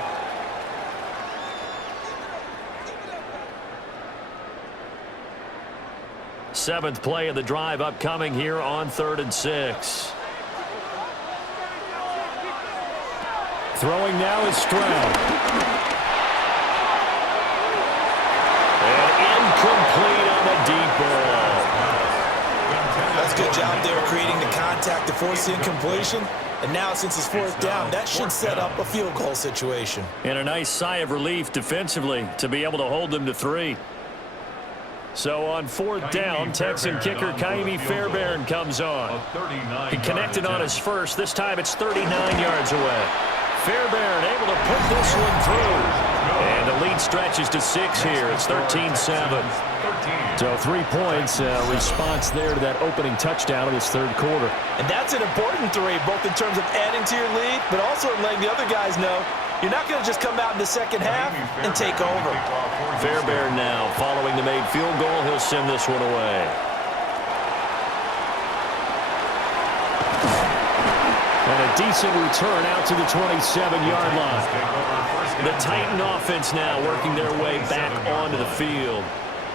Seventh play of the drive upcoming here on 3rd and 6. Throwing now is Stroud. And incomplete on the deep ball. That's a good job there creating the contact to force the incompletion. And now, since it's 4th down, that should set up a field goal situation. And a nice sigh of relief defensively to be able to hold them to 3. So on 4th down, Texan kicker Kaimi Fairbairn comes on. He connected on his first. This time it's 39 yards away. Fairbairn able to put this one through. And the lead stretches to 6 here. It's 13-7. So 3 points, response there to that opening touchdown in this third quarter. And that's an important 3, both in terms of adding to your lead, but also letting the other guys know you're not going to just come out in the second half and take over. Fairbairn now following the made field goal. He'll send this one away. And a decent return out to the 27-yard line. The Titan offense now working their way back onto the field.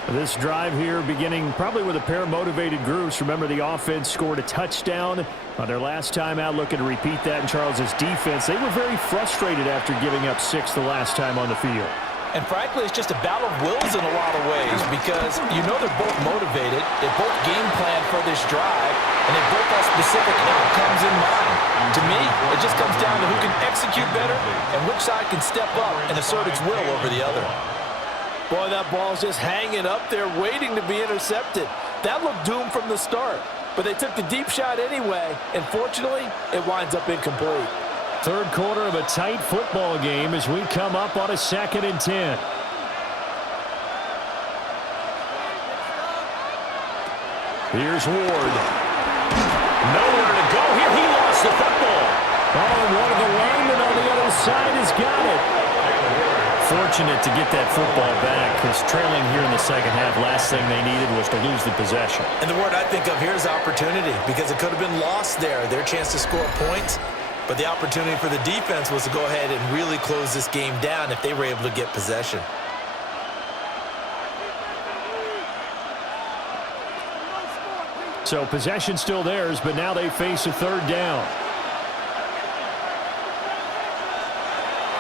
This drive here beginning probably with a pair of motivated groups. Remember, the offense scored a touchdown on their last time out. Looking to repeat that in Charles's defense. They were very frustrated after giving up 6 the last time on the field. And frankly, it's just a battle of wills in a lot of ways because you know they're both motivated. They both game plan for this drive, and they both have specific outcomes in mind. To me, it just comes down to who can execute better and which side can step up and assert its will over the other. Boy, that ball's just hanging up there waiting to be intercepted. That looked doomed from the start, but they took the deep shot anyway, and fortunately, it winds up incomplete. Third quarter of a tight football game as we come up on a 2nd and 10. Here's Ward. Nowhere to go here. He lost the football. Oh, and one of the linemen on the other side has got it. Fortunate to get that football back because trailing here in the second half, last thing they needed was to lose the possession. And the word I think of here is opportunity because it could have been lost there, their chance to score points. But the opportunity for the defense was to go ahead and really close this game down if they were able to get possession. So possession still theirs, but now they face a 3rd down.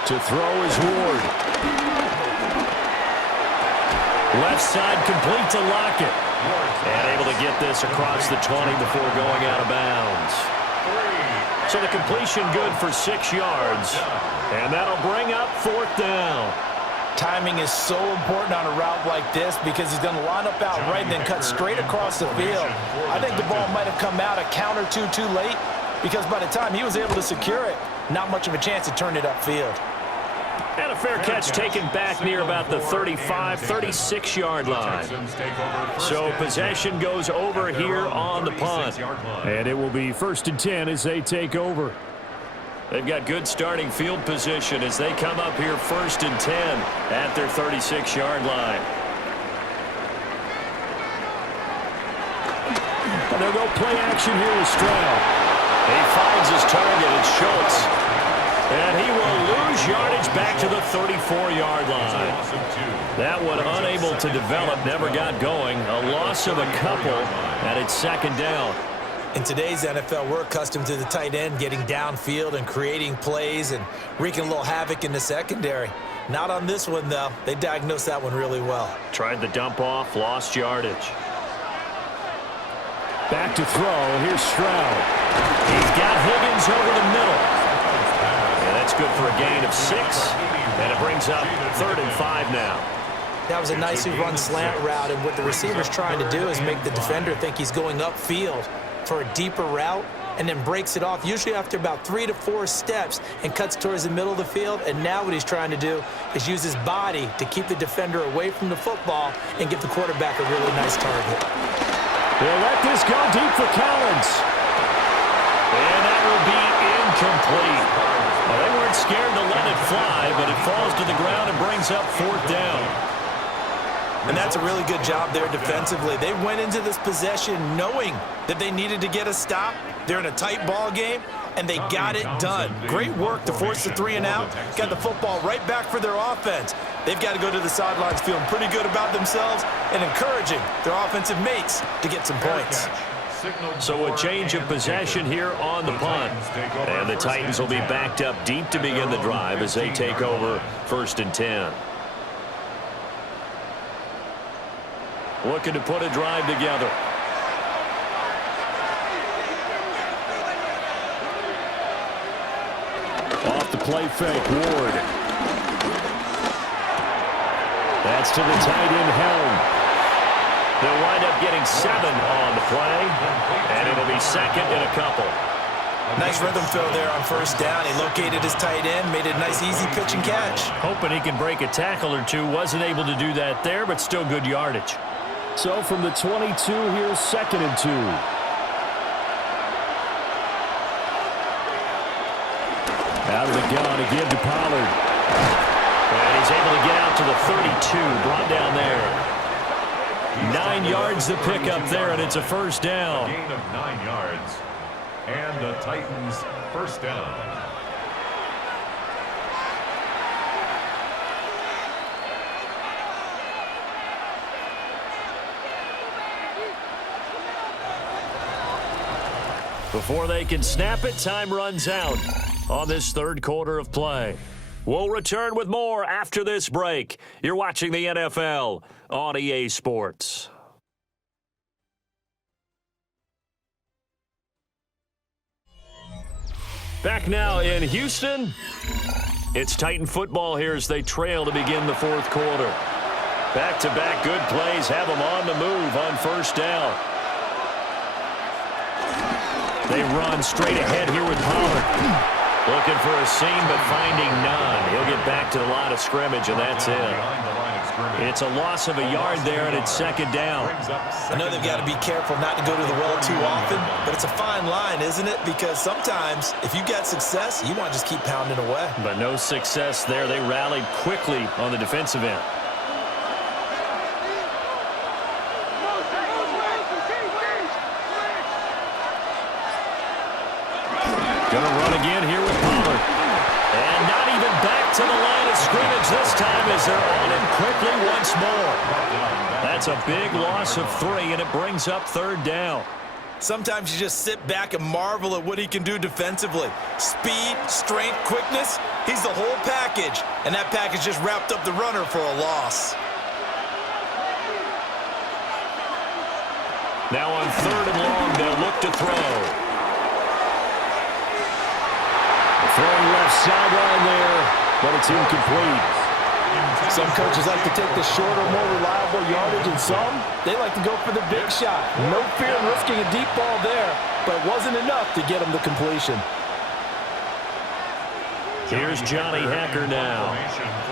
To throw is Ward. Left side complete to Lockett. And able to get this across the 20 before going out of bounds. So the completion good for 6 yards. And that'll bring up 4th down. Timing is so important on a route like this because he's going to line up out right and then cut straight across the field. I think the ball might have come out a count or two too late because by the time he was able to secure it, not much of a chance to turn it upfield. And a fair catch taken back near about the 35, 36-yard line. So possession goes over here on the punt. And it will be 1st and 10 as they take over. They've got good starting field position as they come up here 1st and 10 at their 36-yard line. And they'll go play action here with Stroud. He finds his target. It's Schultz. And he will lose yardage back to the 34-yard line. That one unable to develop, never got going. A loss of a couple, and it's 2nd down. In today's NFL, we're accustomed to the tight end getting downfield and creating plays and wreaking a little havoc in the secondary. Not on this one, though. They diagnosed that one really well. Tried the dump off, lost yardage. Back to throw. Here's Stroud. He's got Higgins over the middle. And that's good for a gain of 6. And it brings up 3rd and 5 now. That was a nicely run slant route, and what the receiver's trying to do is make the defender think he's going upfield for a deeper route and then breaks it off, usually after about 3 to 4 steps, and cuts towards the middle of the field. And now what he's trying to do is use his body to keep the defender away from the football and give the quarterback a really nice target. They'll let this go deep for Collins. And that will be incomplete. Well, they weren't scared to let it fly, but it falls to the ground and brings up 4th down. And that's a really good job there defensively. They went into this possession knowing that they needed to get a stop. They're in a tight ball game, and they got it done. Great work to force the 3 and out. Got the football right back for their offense. They've got to go to the sidelines feeling pretty good about themselves and encouraging their offensive mates to get some points. So a change of possession here on the punt. And the Titans will be backed up deep to begin the drive as they take over 1st and 10. Looking to put a drive together. Off the play fake, Ward. That's to the tight end, Helm. They'll wind up getting 7 on the play, and it'll be 2nd and a couple. Nice rhythm fill there on 1st down. He located his tight end, made it a nice, easy pitch and catch. Hoping he can break a tackle or two. Wasn't able to do that there, but still good yardage. So from the 22, here's 2nd and 2. Out of the gun again to Pollard. And he's able to get out to the 32, brought down there. 9 yards to pick up there, and it's a 1st down. Gain of 9 yards. And the Titans 1st down. Before they can snap it, time runs out on this 3rd quarter of play. We'll return with more after this break. You're watching the NFL on EA Sports. Back now in Houston. It's Titan football here as they trail to begin the 4th quarter. Back-to-back good plays have them on the move on 1st down. They run straight ahead here with Pollard. Looking for a seam, but finding none. He'll get back to the line of scrimmage, and that's it. It's a loss of a yard there, and it's 2nd down. I know they've got to be careful not to go to the well too often, but it's a fine line, isn't it? Because sometimes, if you get success, you want to just keep pounding away. But no success there. They rallied quickly on the defensive end. Going to run again here with Pollard. And not even back to the line of scrimmage this time as they're on him quickly once more. That's a big loss of 3, and it brings up 3rd down. Sometimes you just sit back and marvel at what he can do defensively. Speed, strength, quickness, he's the whole package. And that package just wrapped up the runner for a loss. Now on 3rd and long, they'll look to throw. Throwing left sideline there, but it's incomplete. Some coaches like to take the shorter, more reliable yardage, and some, they like to go for the big shot. No fear in risking a deep ball there, but it wasn't enough to get him the completion. Here's Johnny Hacker now,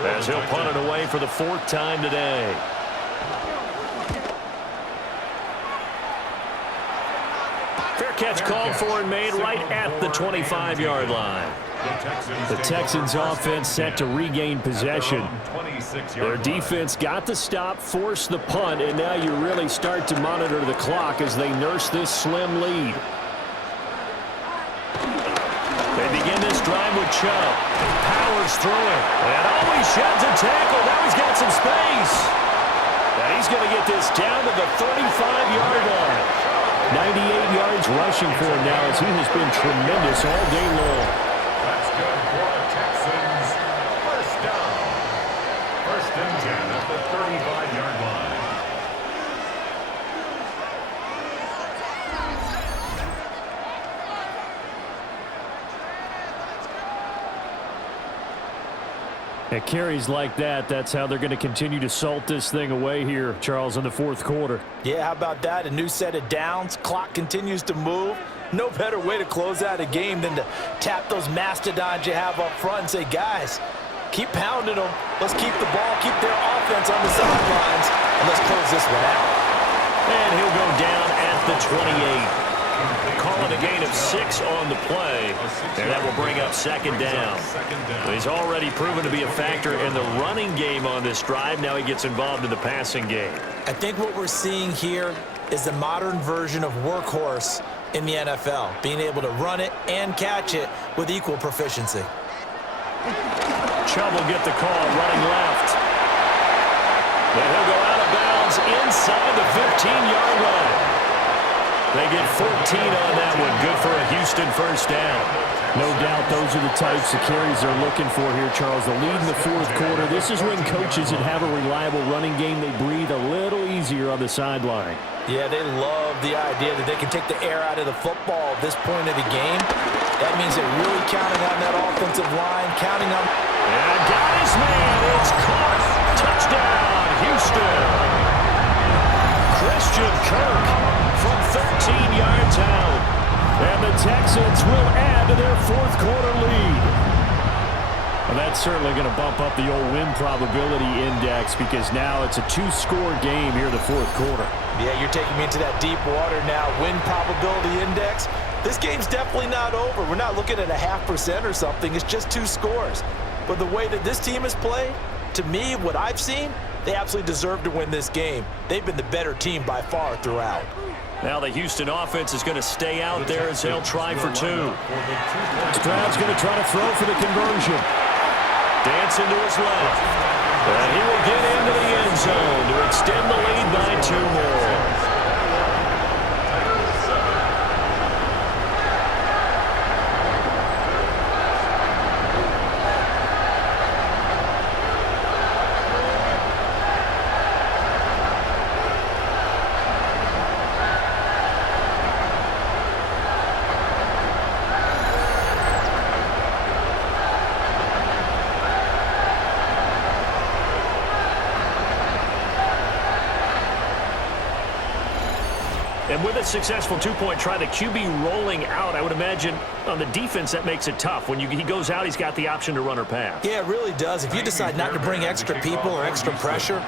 as he'll punt it away for the 4th time today. Fair catch called for and made right at the 25-yard line. The Texans offense set to regain possession. Their defense got the stop, forced the punt, and now you really start to monitor the clock as they nurse this slim lead. They begin this drive with Chubb. Powers through it. And always sheds a tackle. Now he's got some space. And he's going to get this down to the 35-yard line. 98 yards rushing for him now as he has been tremendous all day long. That's good for the Texans. First down. First and 10 at the 35-yard line. At carries like that, that's how they're going to continue to salt this thing away here, Charles, in the 4th quarter. Yeah, how about that? A new set of downs. Clock continues to move. No better way to close out a game than to tap those mastodons you have up front and say, guys, keep pounding them. Let's keep the ball, keep their offense on the sidelines, and let's close this one out. And he'll go down at the 28. Calling a gain of 6 on the play, and that will bring up 2nd down. He's already proven to be a factor in the running game on this drive. Now he gets involved in the passing game. I think what we're seeing here is the modern version of workhorse in the NFL, being able to run it and catch it with equal proficiency. Chubb will get the call, running left. Then he'll go out of bounds inside the 15-yard line. They get 14 on that one. Good for a Houston first down. No doubt those are the types of carries they're looking for here, Charles. The lead in the 4th quarter. This is when coaches that have a reliable running game, they breathe a little easier on the sideline. Yeah, they love the idea that they can take the air out of the football at this point of the game. That means they're really counting on that offensive line, counting on... And got his man. It's caught. Touchdown, Houston. Christian Kirk from 13 yards out. And the Texans will add to their 4th quarter lead. Well, that's certainly going to bump up the old win probability index because now it's a 2-score game here in the 4th quarter. Yeah, you're taking me into that deep water now. Win probability index. This game's definitely not over. We're not looking at a 0.5% or something. It's just 2 scores. But the way that this team has played, to me, what I've seen, they absolutely deserve to win this game. They've been the better team by far throughout. Now the Houston offense is going to stay out there as they'll try for 2. Stroud's going to try to throw for the conversion. Dancing to his left. And he will get into the end zone to extend the lead by 2 more. And with a successful 2-point try, the QB rolling out, I would imagine on the defense that makes it tough. When he goes out, he's got the option to run or pass. Yeah, it really does. If you decide not to bring extra people or extra pressure,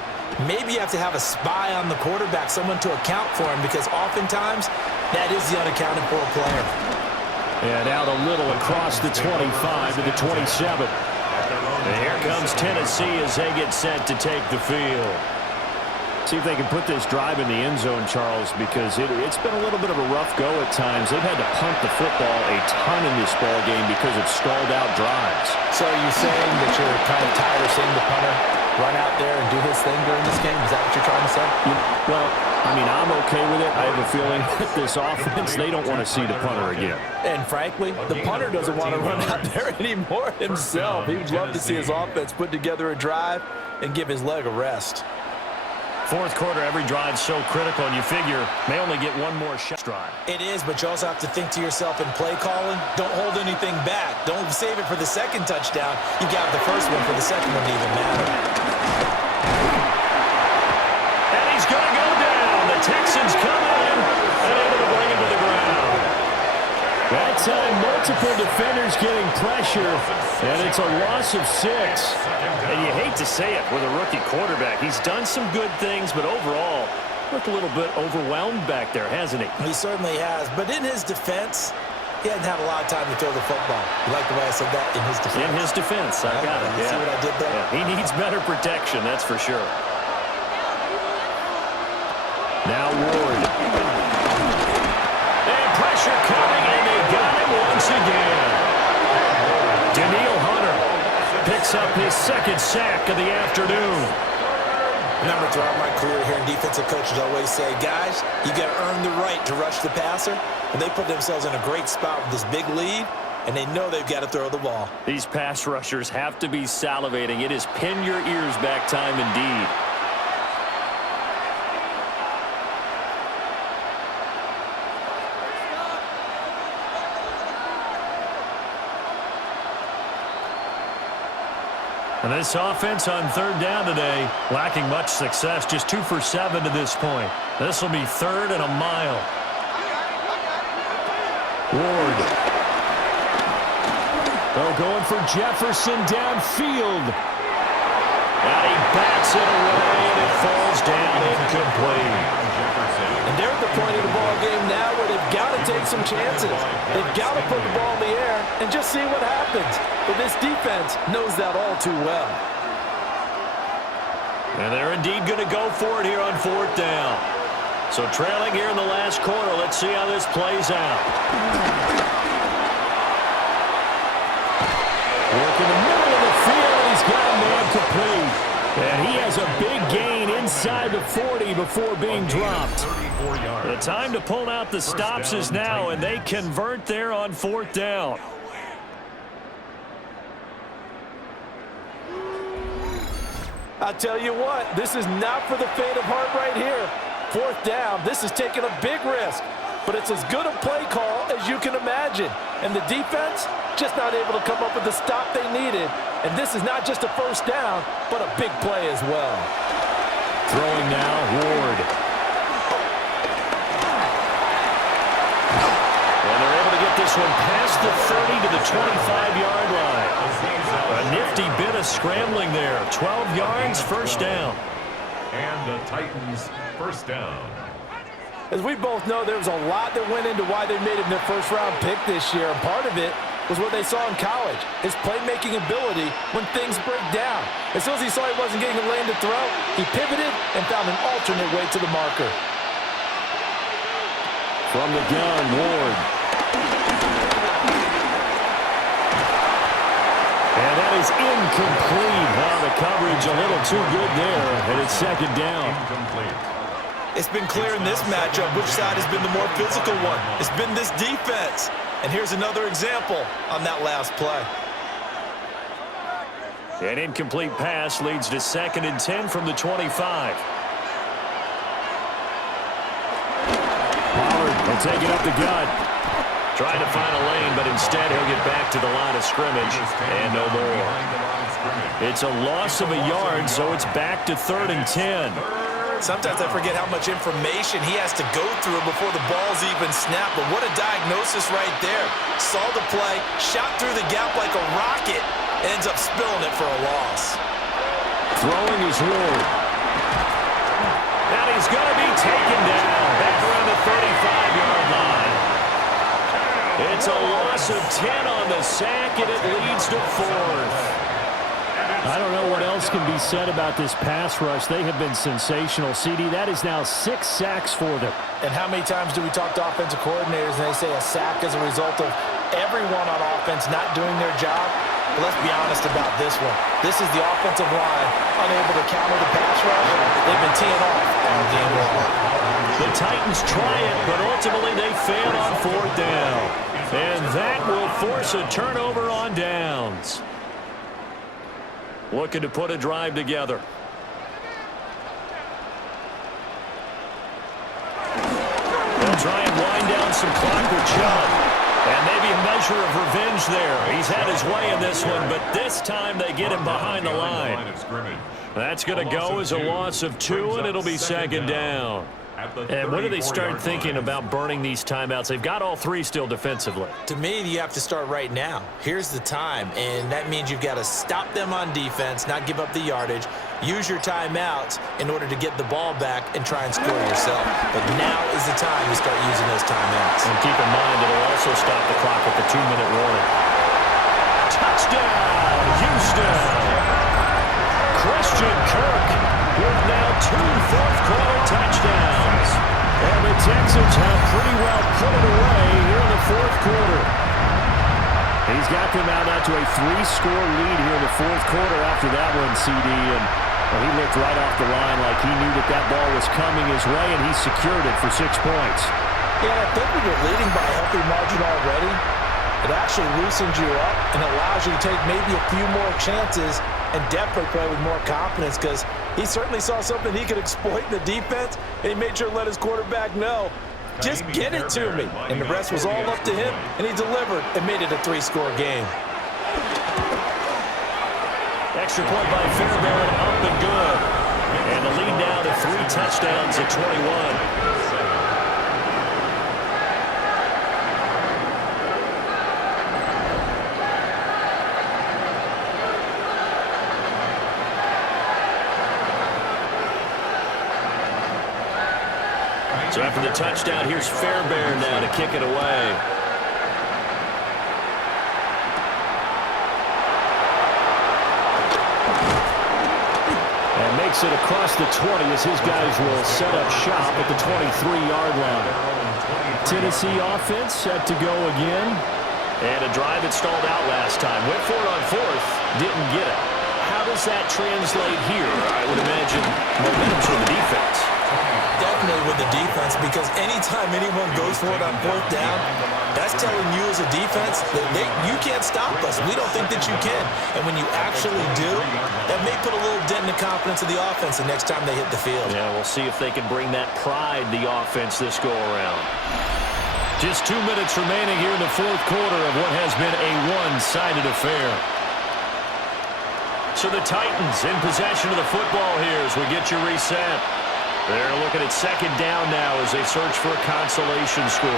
maybe you have to have a spy on the quarterback, someone to account for him, because oftentimes that is the unaccounted for player. And out a little across the 25 to the 27. And here comes Tennessee as they get set to take the field. See if they can put this drive in the end zone, Charles, because it's been a little bit of a rough go at times. They've had to punt the football a ton in this ball game because of stalled out drives. So are you saying that you're kind of tired of seeing the punter run out there and do his thing during this game? Is that what you're trying to say? Well, I mean, I'm okay with it. I have a feeling that this offense, they don't want to see the punter again. And frankly, the punter doesn't want to run out there anymore himself. He would love to see his offense put together a drive and give his leg a rest. 4th quarter, every drive's so critical, and you figure they only get one more shot drive. It is, but you also have to think to yourself in play calling, don't hold anything back. Don't save it for the second touchdown. You got the first one for the second one to even matter. And he's going to go down. The Texans come in and able to bring him to the ground. That time, multiple defenders getting pressure, and it's a loss of 6. And you hate to say it with a rookie quarterback. He's done some good things, but overall, looked a little bit overwhelmed back there, hasn't he? He certainly has. But in his defense, he hasn't had a lot of time to throw the football. You like the way I said that? In his defense. In his defense. I got it. You see what I did there? Yeah, he needs better protection, that's for sure. Now Ward. And pressure coming, and they got him once again. Daniil Hunter picks up his second sack of the afternoon. Remember, throughout my career here in defensive coaches always say, guys, you got to earn the right to rush the passer. And they put themselves in a great spot with this big lead, and they know they've got to throw the ball. These pass rushers have to be salivating. It is pin your ears back time indeed. And this offense on third down today, lacking much success, just 2 for 7 to this point. This will be 3rd and a mile. Ward. They're going for Jefferson downfield. And he bats it away, and it falls down incomplete. And they're at the point of the ball game now where they've got to take some chances. They've got to put the ball in the air and just see what happens. But this defense knows that all too well. And they're indeed going to go for it here on 4th down. So trailing here in the last quarter, let's see how this plays out. Work in the middle of the field, he's got a man complete. And he has a big gain inside the 40 before being dropped. The time to pull out the stops is now, and they convert there on 4th down. I tell you what, this is not for the faint of heart right here. 4th down, this is taking a big risk, but it's as good a play call as you can imagine. And the defense just not able to come up with the stop they needed. And this is not just a first down, but a big play as well. Throwing now, Ward. And they're able to get this one past the 30 to the 25-yard line. A nifty bit of scrambling there. 12 yards, first down. And the Titans first down. As we both know, there was a lot that went into why they made him their first-round pick this year. And part of it was what they saw in college, his playmaking ability when things break down. As soon as he saw he wasn't getting a lane to throw, he pivoted and found an alternate way to the marker. From the gun, Ward. And that is incomplete. Wow, the coverage a little too good there, and it's second down. Incomplete. It's been clear in this matchup which side has been the more physical one. It's been this defense. And here's another example on that last play. An incomplete pass leads to 2nd and 10 from the 25. Pollard will take it up the gut. Trying to find a lane, but instead he'll get back to the line of scrimmage and no more. It's a loss of a yard, so it's back to 3rd and 10. Sometimes I forget how much information he has to go through before the ball's even snapped. But what a diagnosis right there. Saw the play, shot through the gap like a rocket, ends up spilling it for a loss. Throwing is Ward. And he's going to be taken down back around the 35-yard line. It's a loss of 10 on the sack, and it leads to 4th. I don't know what else can be said about this pass rush. They have been sensational. CD, that is now 6 sacks for them. And how many times do we talk to offensive coordinators and they say a sack is a result of everyone on offense not doing their job? But let's be honest about this one. This is the offensive line unable to counter the pass rush. They've been teeing off all game long. The Titans try it, but ultimately they fail on 4th down. And that will force a turnover on downs. Looking to put a drive together. They'll try and wind down some clock with Chubb. And maybe a measure of revenge there. He's had his way in this one, but this time they get him behind the line. That's going to go as a loss of 2, and it'll be 2nd down. And when do they start thinking about burning these timeouts? They've got all three still defensively. To me, you have to start right now. Here's the time, and that means you've got to stop them on defense, not give up the yardage, use your timeouts in order to get the ball back and try and score yourself. But now is the time to start using those timeouts. And keep in mind, it'll also stop the clock at the 2-minute warning. Touchdown, Houston! Christian Kirk with now 2 fourth-quarter touchdowns. And the Texans have pretty well put it away here in the fourth quarter. He's got them out now to a 3-score lead here in the fourth quarter after that one, CD. And well, he looked right off the line like he knew that that ball was coming his way, and he secured it for 6 points. Yeah, I think when you're leading by a healthy margin already, it actually loosens you up and allows you to take maybe a few more chances and definitely play with more confidence, because he certainly saw something he could exploit in the defense, and he made sure to let his quarterback know, just get it to me. And the rest was all up to him, and he delivered and made it a 3-score game. Extra point by Fairbairn, up and good. And the lead now to 3 touchdowns at 21. So after the touchdown, here's Fairbairn now to kick it away. And makes it across the 20 as his guys will set up shop at the 23-yard line. Tennessee offense set to go again. And a drive that stalled out last time. Went for it on 4th, didn't get it. How does that translate here? I would imagine momentum for the defense. Definitely with the defense, because anytime anyone goes for it on 4th down, that's telling you as a defense that you can't stop us. We don't think that you can. And when you actually do, that may put a little dent in the confidence of the offense the next time they hit the field. Yeah, we'll see if they can bring that pride, the offense, this go-around. Just 2 minutes remaining here in the fourth quarter of what has been a one-sided affair. So the Titans in possession of the football here as we get you reset. They're looking at 2nd down now as they search for a consolation score.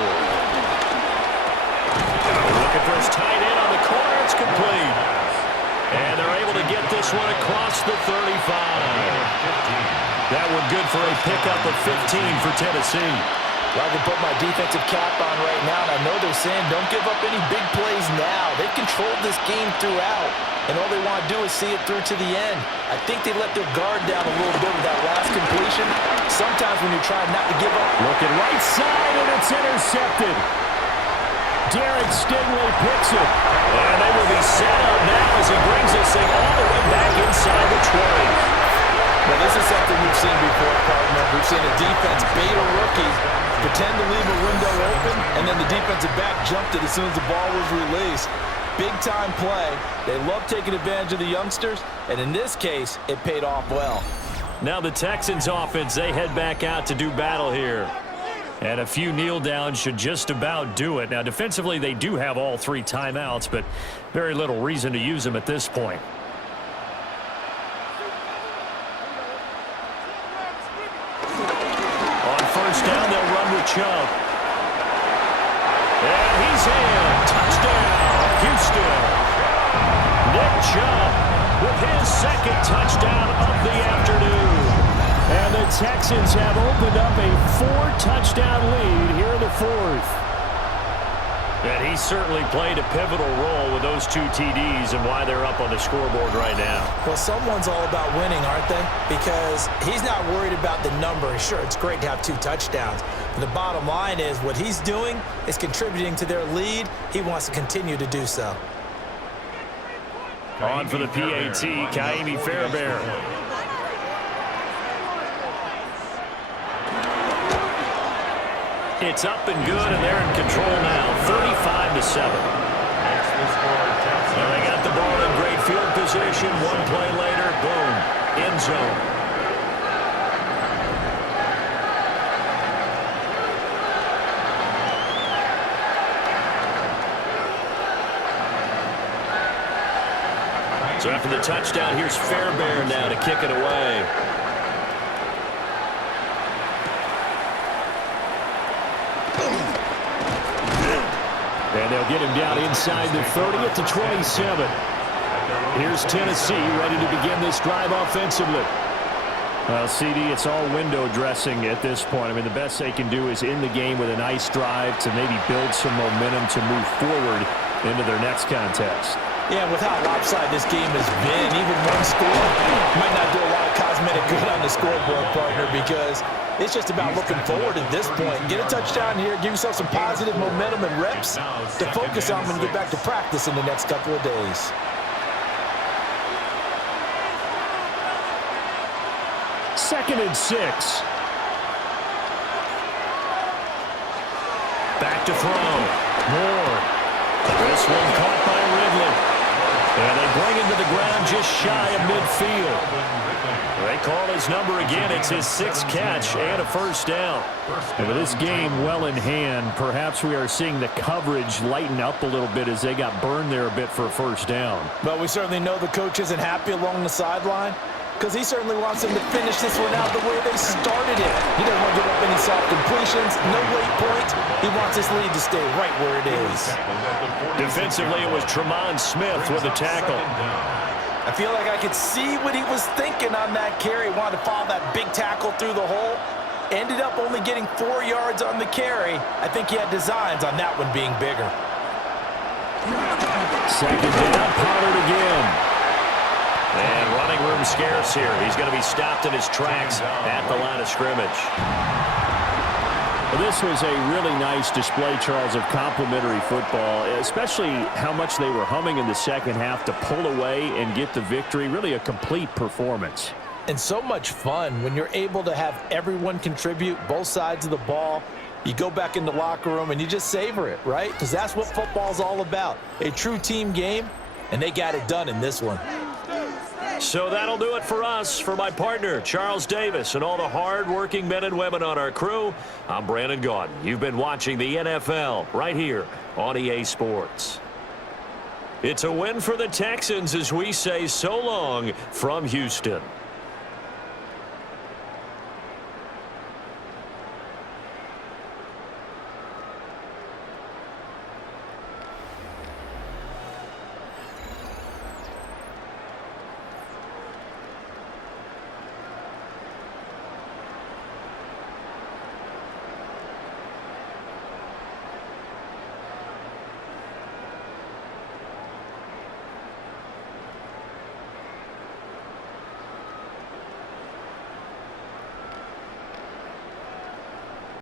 Looking for his tight end on the corner. It's complete. And they're able to get this one across the 35. That one good for a pickup of 15 for Tennessee. Well, I can put my defensive cap on right now, and I know they're saying don't give up any big plays now. They've controlled this game throughout, and all they want to do is see it through to the end. I think they let their guard down a little bit with that last completion. Sometimes when you try not to give up. Looking right side, and it's intercepted. Derek Stingley picks it. And they will be set up now as he brings this thing all the way back inside the 20. Well, this is something we've seen before, partner. We've seen a defense bait a rookie, pretend to leave a window open, and then the defensive back jumped it as soon as the ball was released. Big-time play. They love taking advantage of the youngsters, and in this case, it paid off well. Now the Texans offense, they head back out to do battle here. And a few kneel downs should just about do it. Now defensively, they do have all 3 timeouts, but very little reason to use them at this point. Down, they'll run with Chubb. And he's in. Touchdown, Houston. Nick Chubb with his 2nd touchdown of the afternoon. And the Texans have opened up a 4-touchdown lead here in the fourth. And he certainly played a pivotal role with those 2 TDs and why they're up on the scoreboard right now. Well, someone's all about winning, aren't they? Because he's not worried about the number. Sure, it's great to have 2 touchdowns. But the bottom line is what he's doing is contributing to their lead. He wants to continue to do so. On for the PAT, Kaimi Fairbairn. It's up and good, and they're in control now, 35-7. Well, they got the ball in great field position. 1 play later, boom, end zone. So after the touchdown, here's Fairbairn now to kick it away. They'll get him down inside the 30 at the 27. Here's Tennessee ready to begin this drive offensively. Well, CD, it's all window dressing at this point. I mean, the best they can do is end the game with a nice drive to maybe build some momentum to move forward into their next contest. Yeah, with how lopsided this game has been, even one score might not do a lot of cosmetic good on the scoreboard, partner, because it's just about looking forward at this point. Get a touchdown here, give yourself some positive momentum and reps to focus on when you get back to practice in the next couple of days. Second and 6. Back to throw. Moore. This one caught by Ridley. And they bring him to the ground just shy of midfield. They call his number again. It's his 6th catch and a first down. And with this game well in hand, perhaps we are seeing the coverage lighten up a little bit as they got burned there a bit for a first down. But we certainly know the coach isn't happy along the sideline, because he certainly wants them to finish this one out the way they started it. He doesn't want to give up any soft completions, no late points. He wants his lead to stay right where it is. Defensively, it was Tremont Smith with the tackle. I feel like I could see what he was thinking on that carry. Wanted to follow that big tackle through the hole. Ended up only getting 4 yards on the carry. I think he had designs on that one being bigger. Second down, Pollard again. And running room scarce here. He's going to be stopped in his tracks at the line of scrimmage. Well, this was a really nice display, Charles, of complimentary football, especially how much they were humming in the second half to pull away and get the victory. Really a complete performance. And so much fun when you're able to have everyone contribute, both sides of the ball. You go back in the locker room and you just savor it, right? Because that's what football's all about. A true team game, and they got it done in this one. So that'll do it for us. For my partner, Charles Davis, and all the hard-working men and women on our crew, I'm Brandon Gaudin. You've been watching the NFL right here on EA Sports. It's a win for the Texans as we say so long from Houston.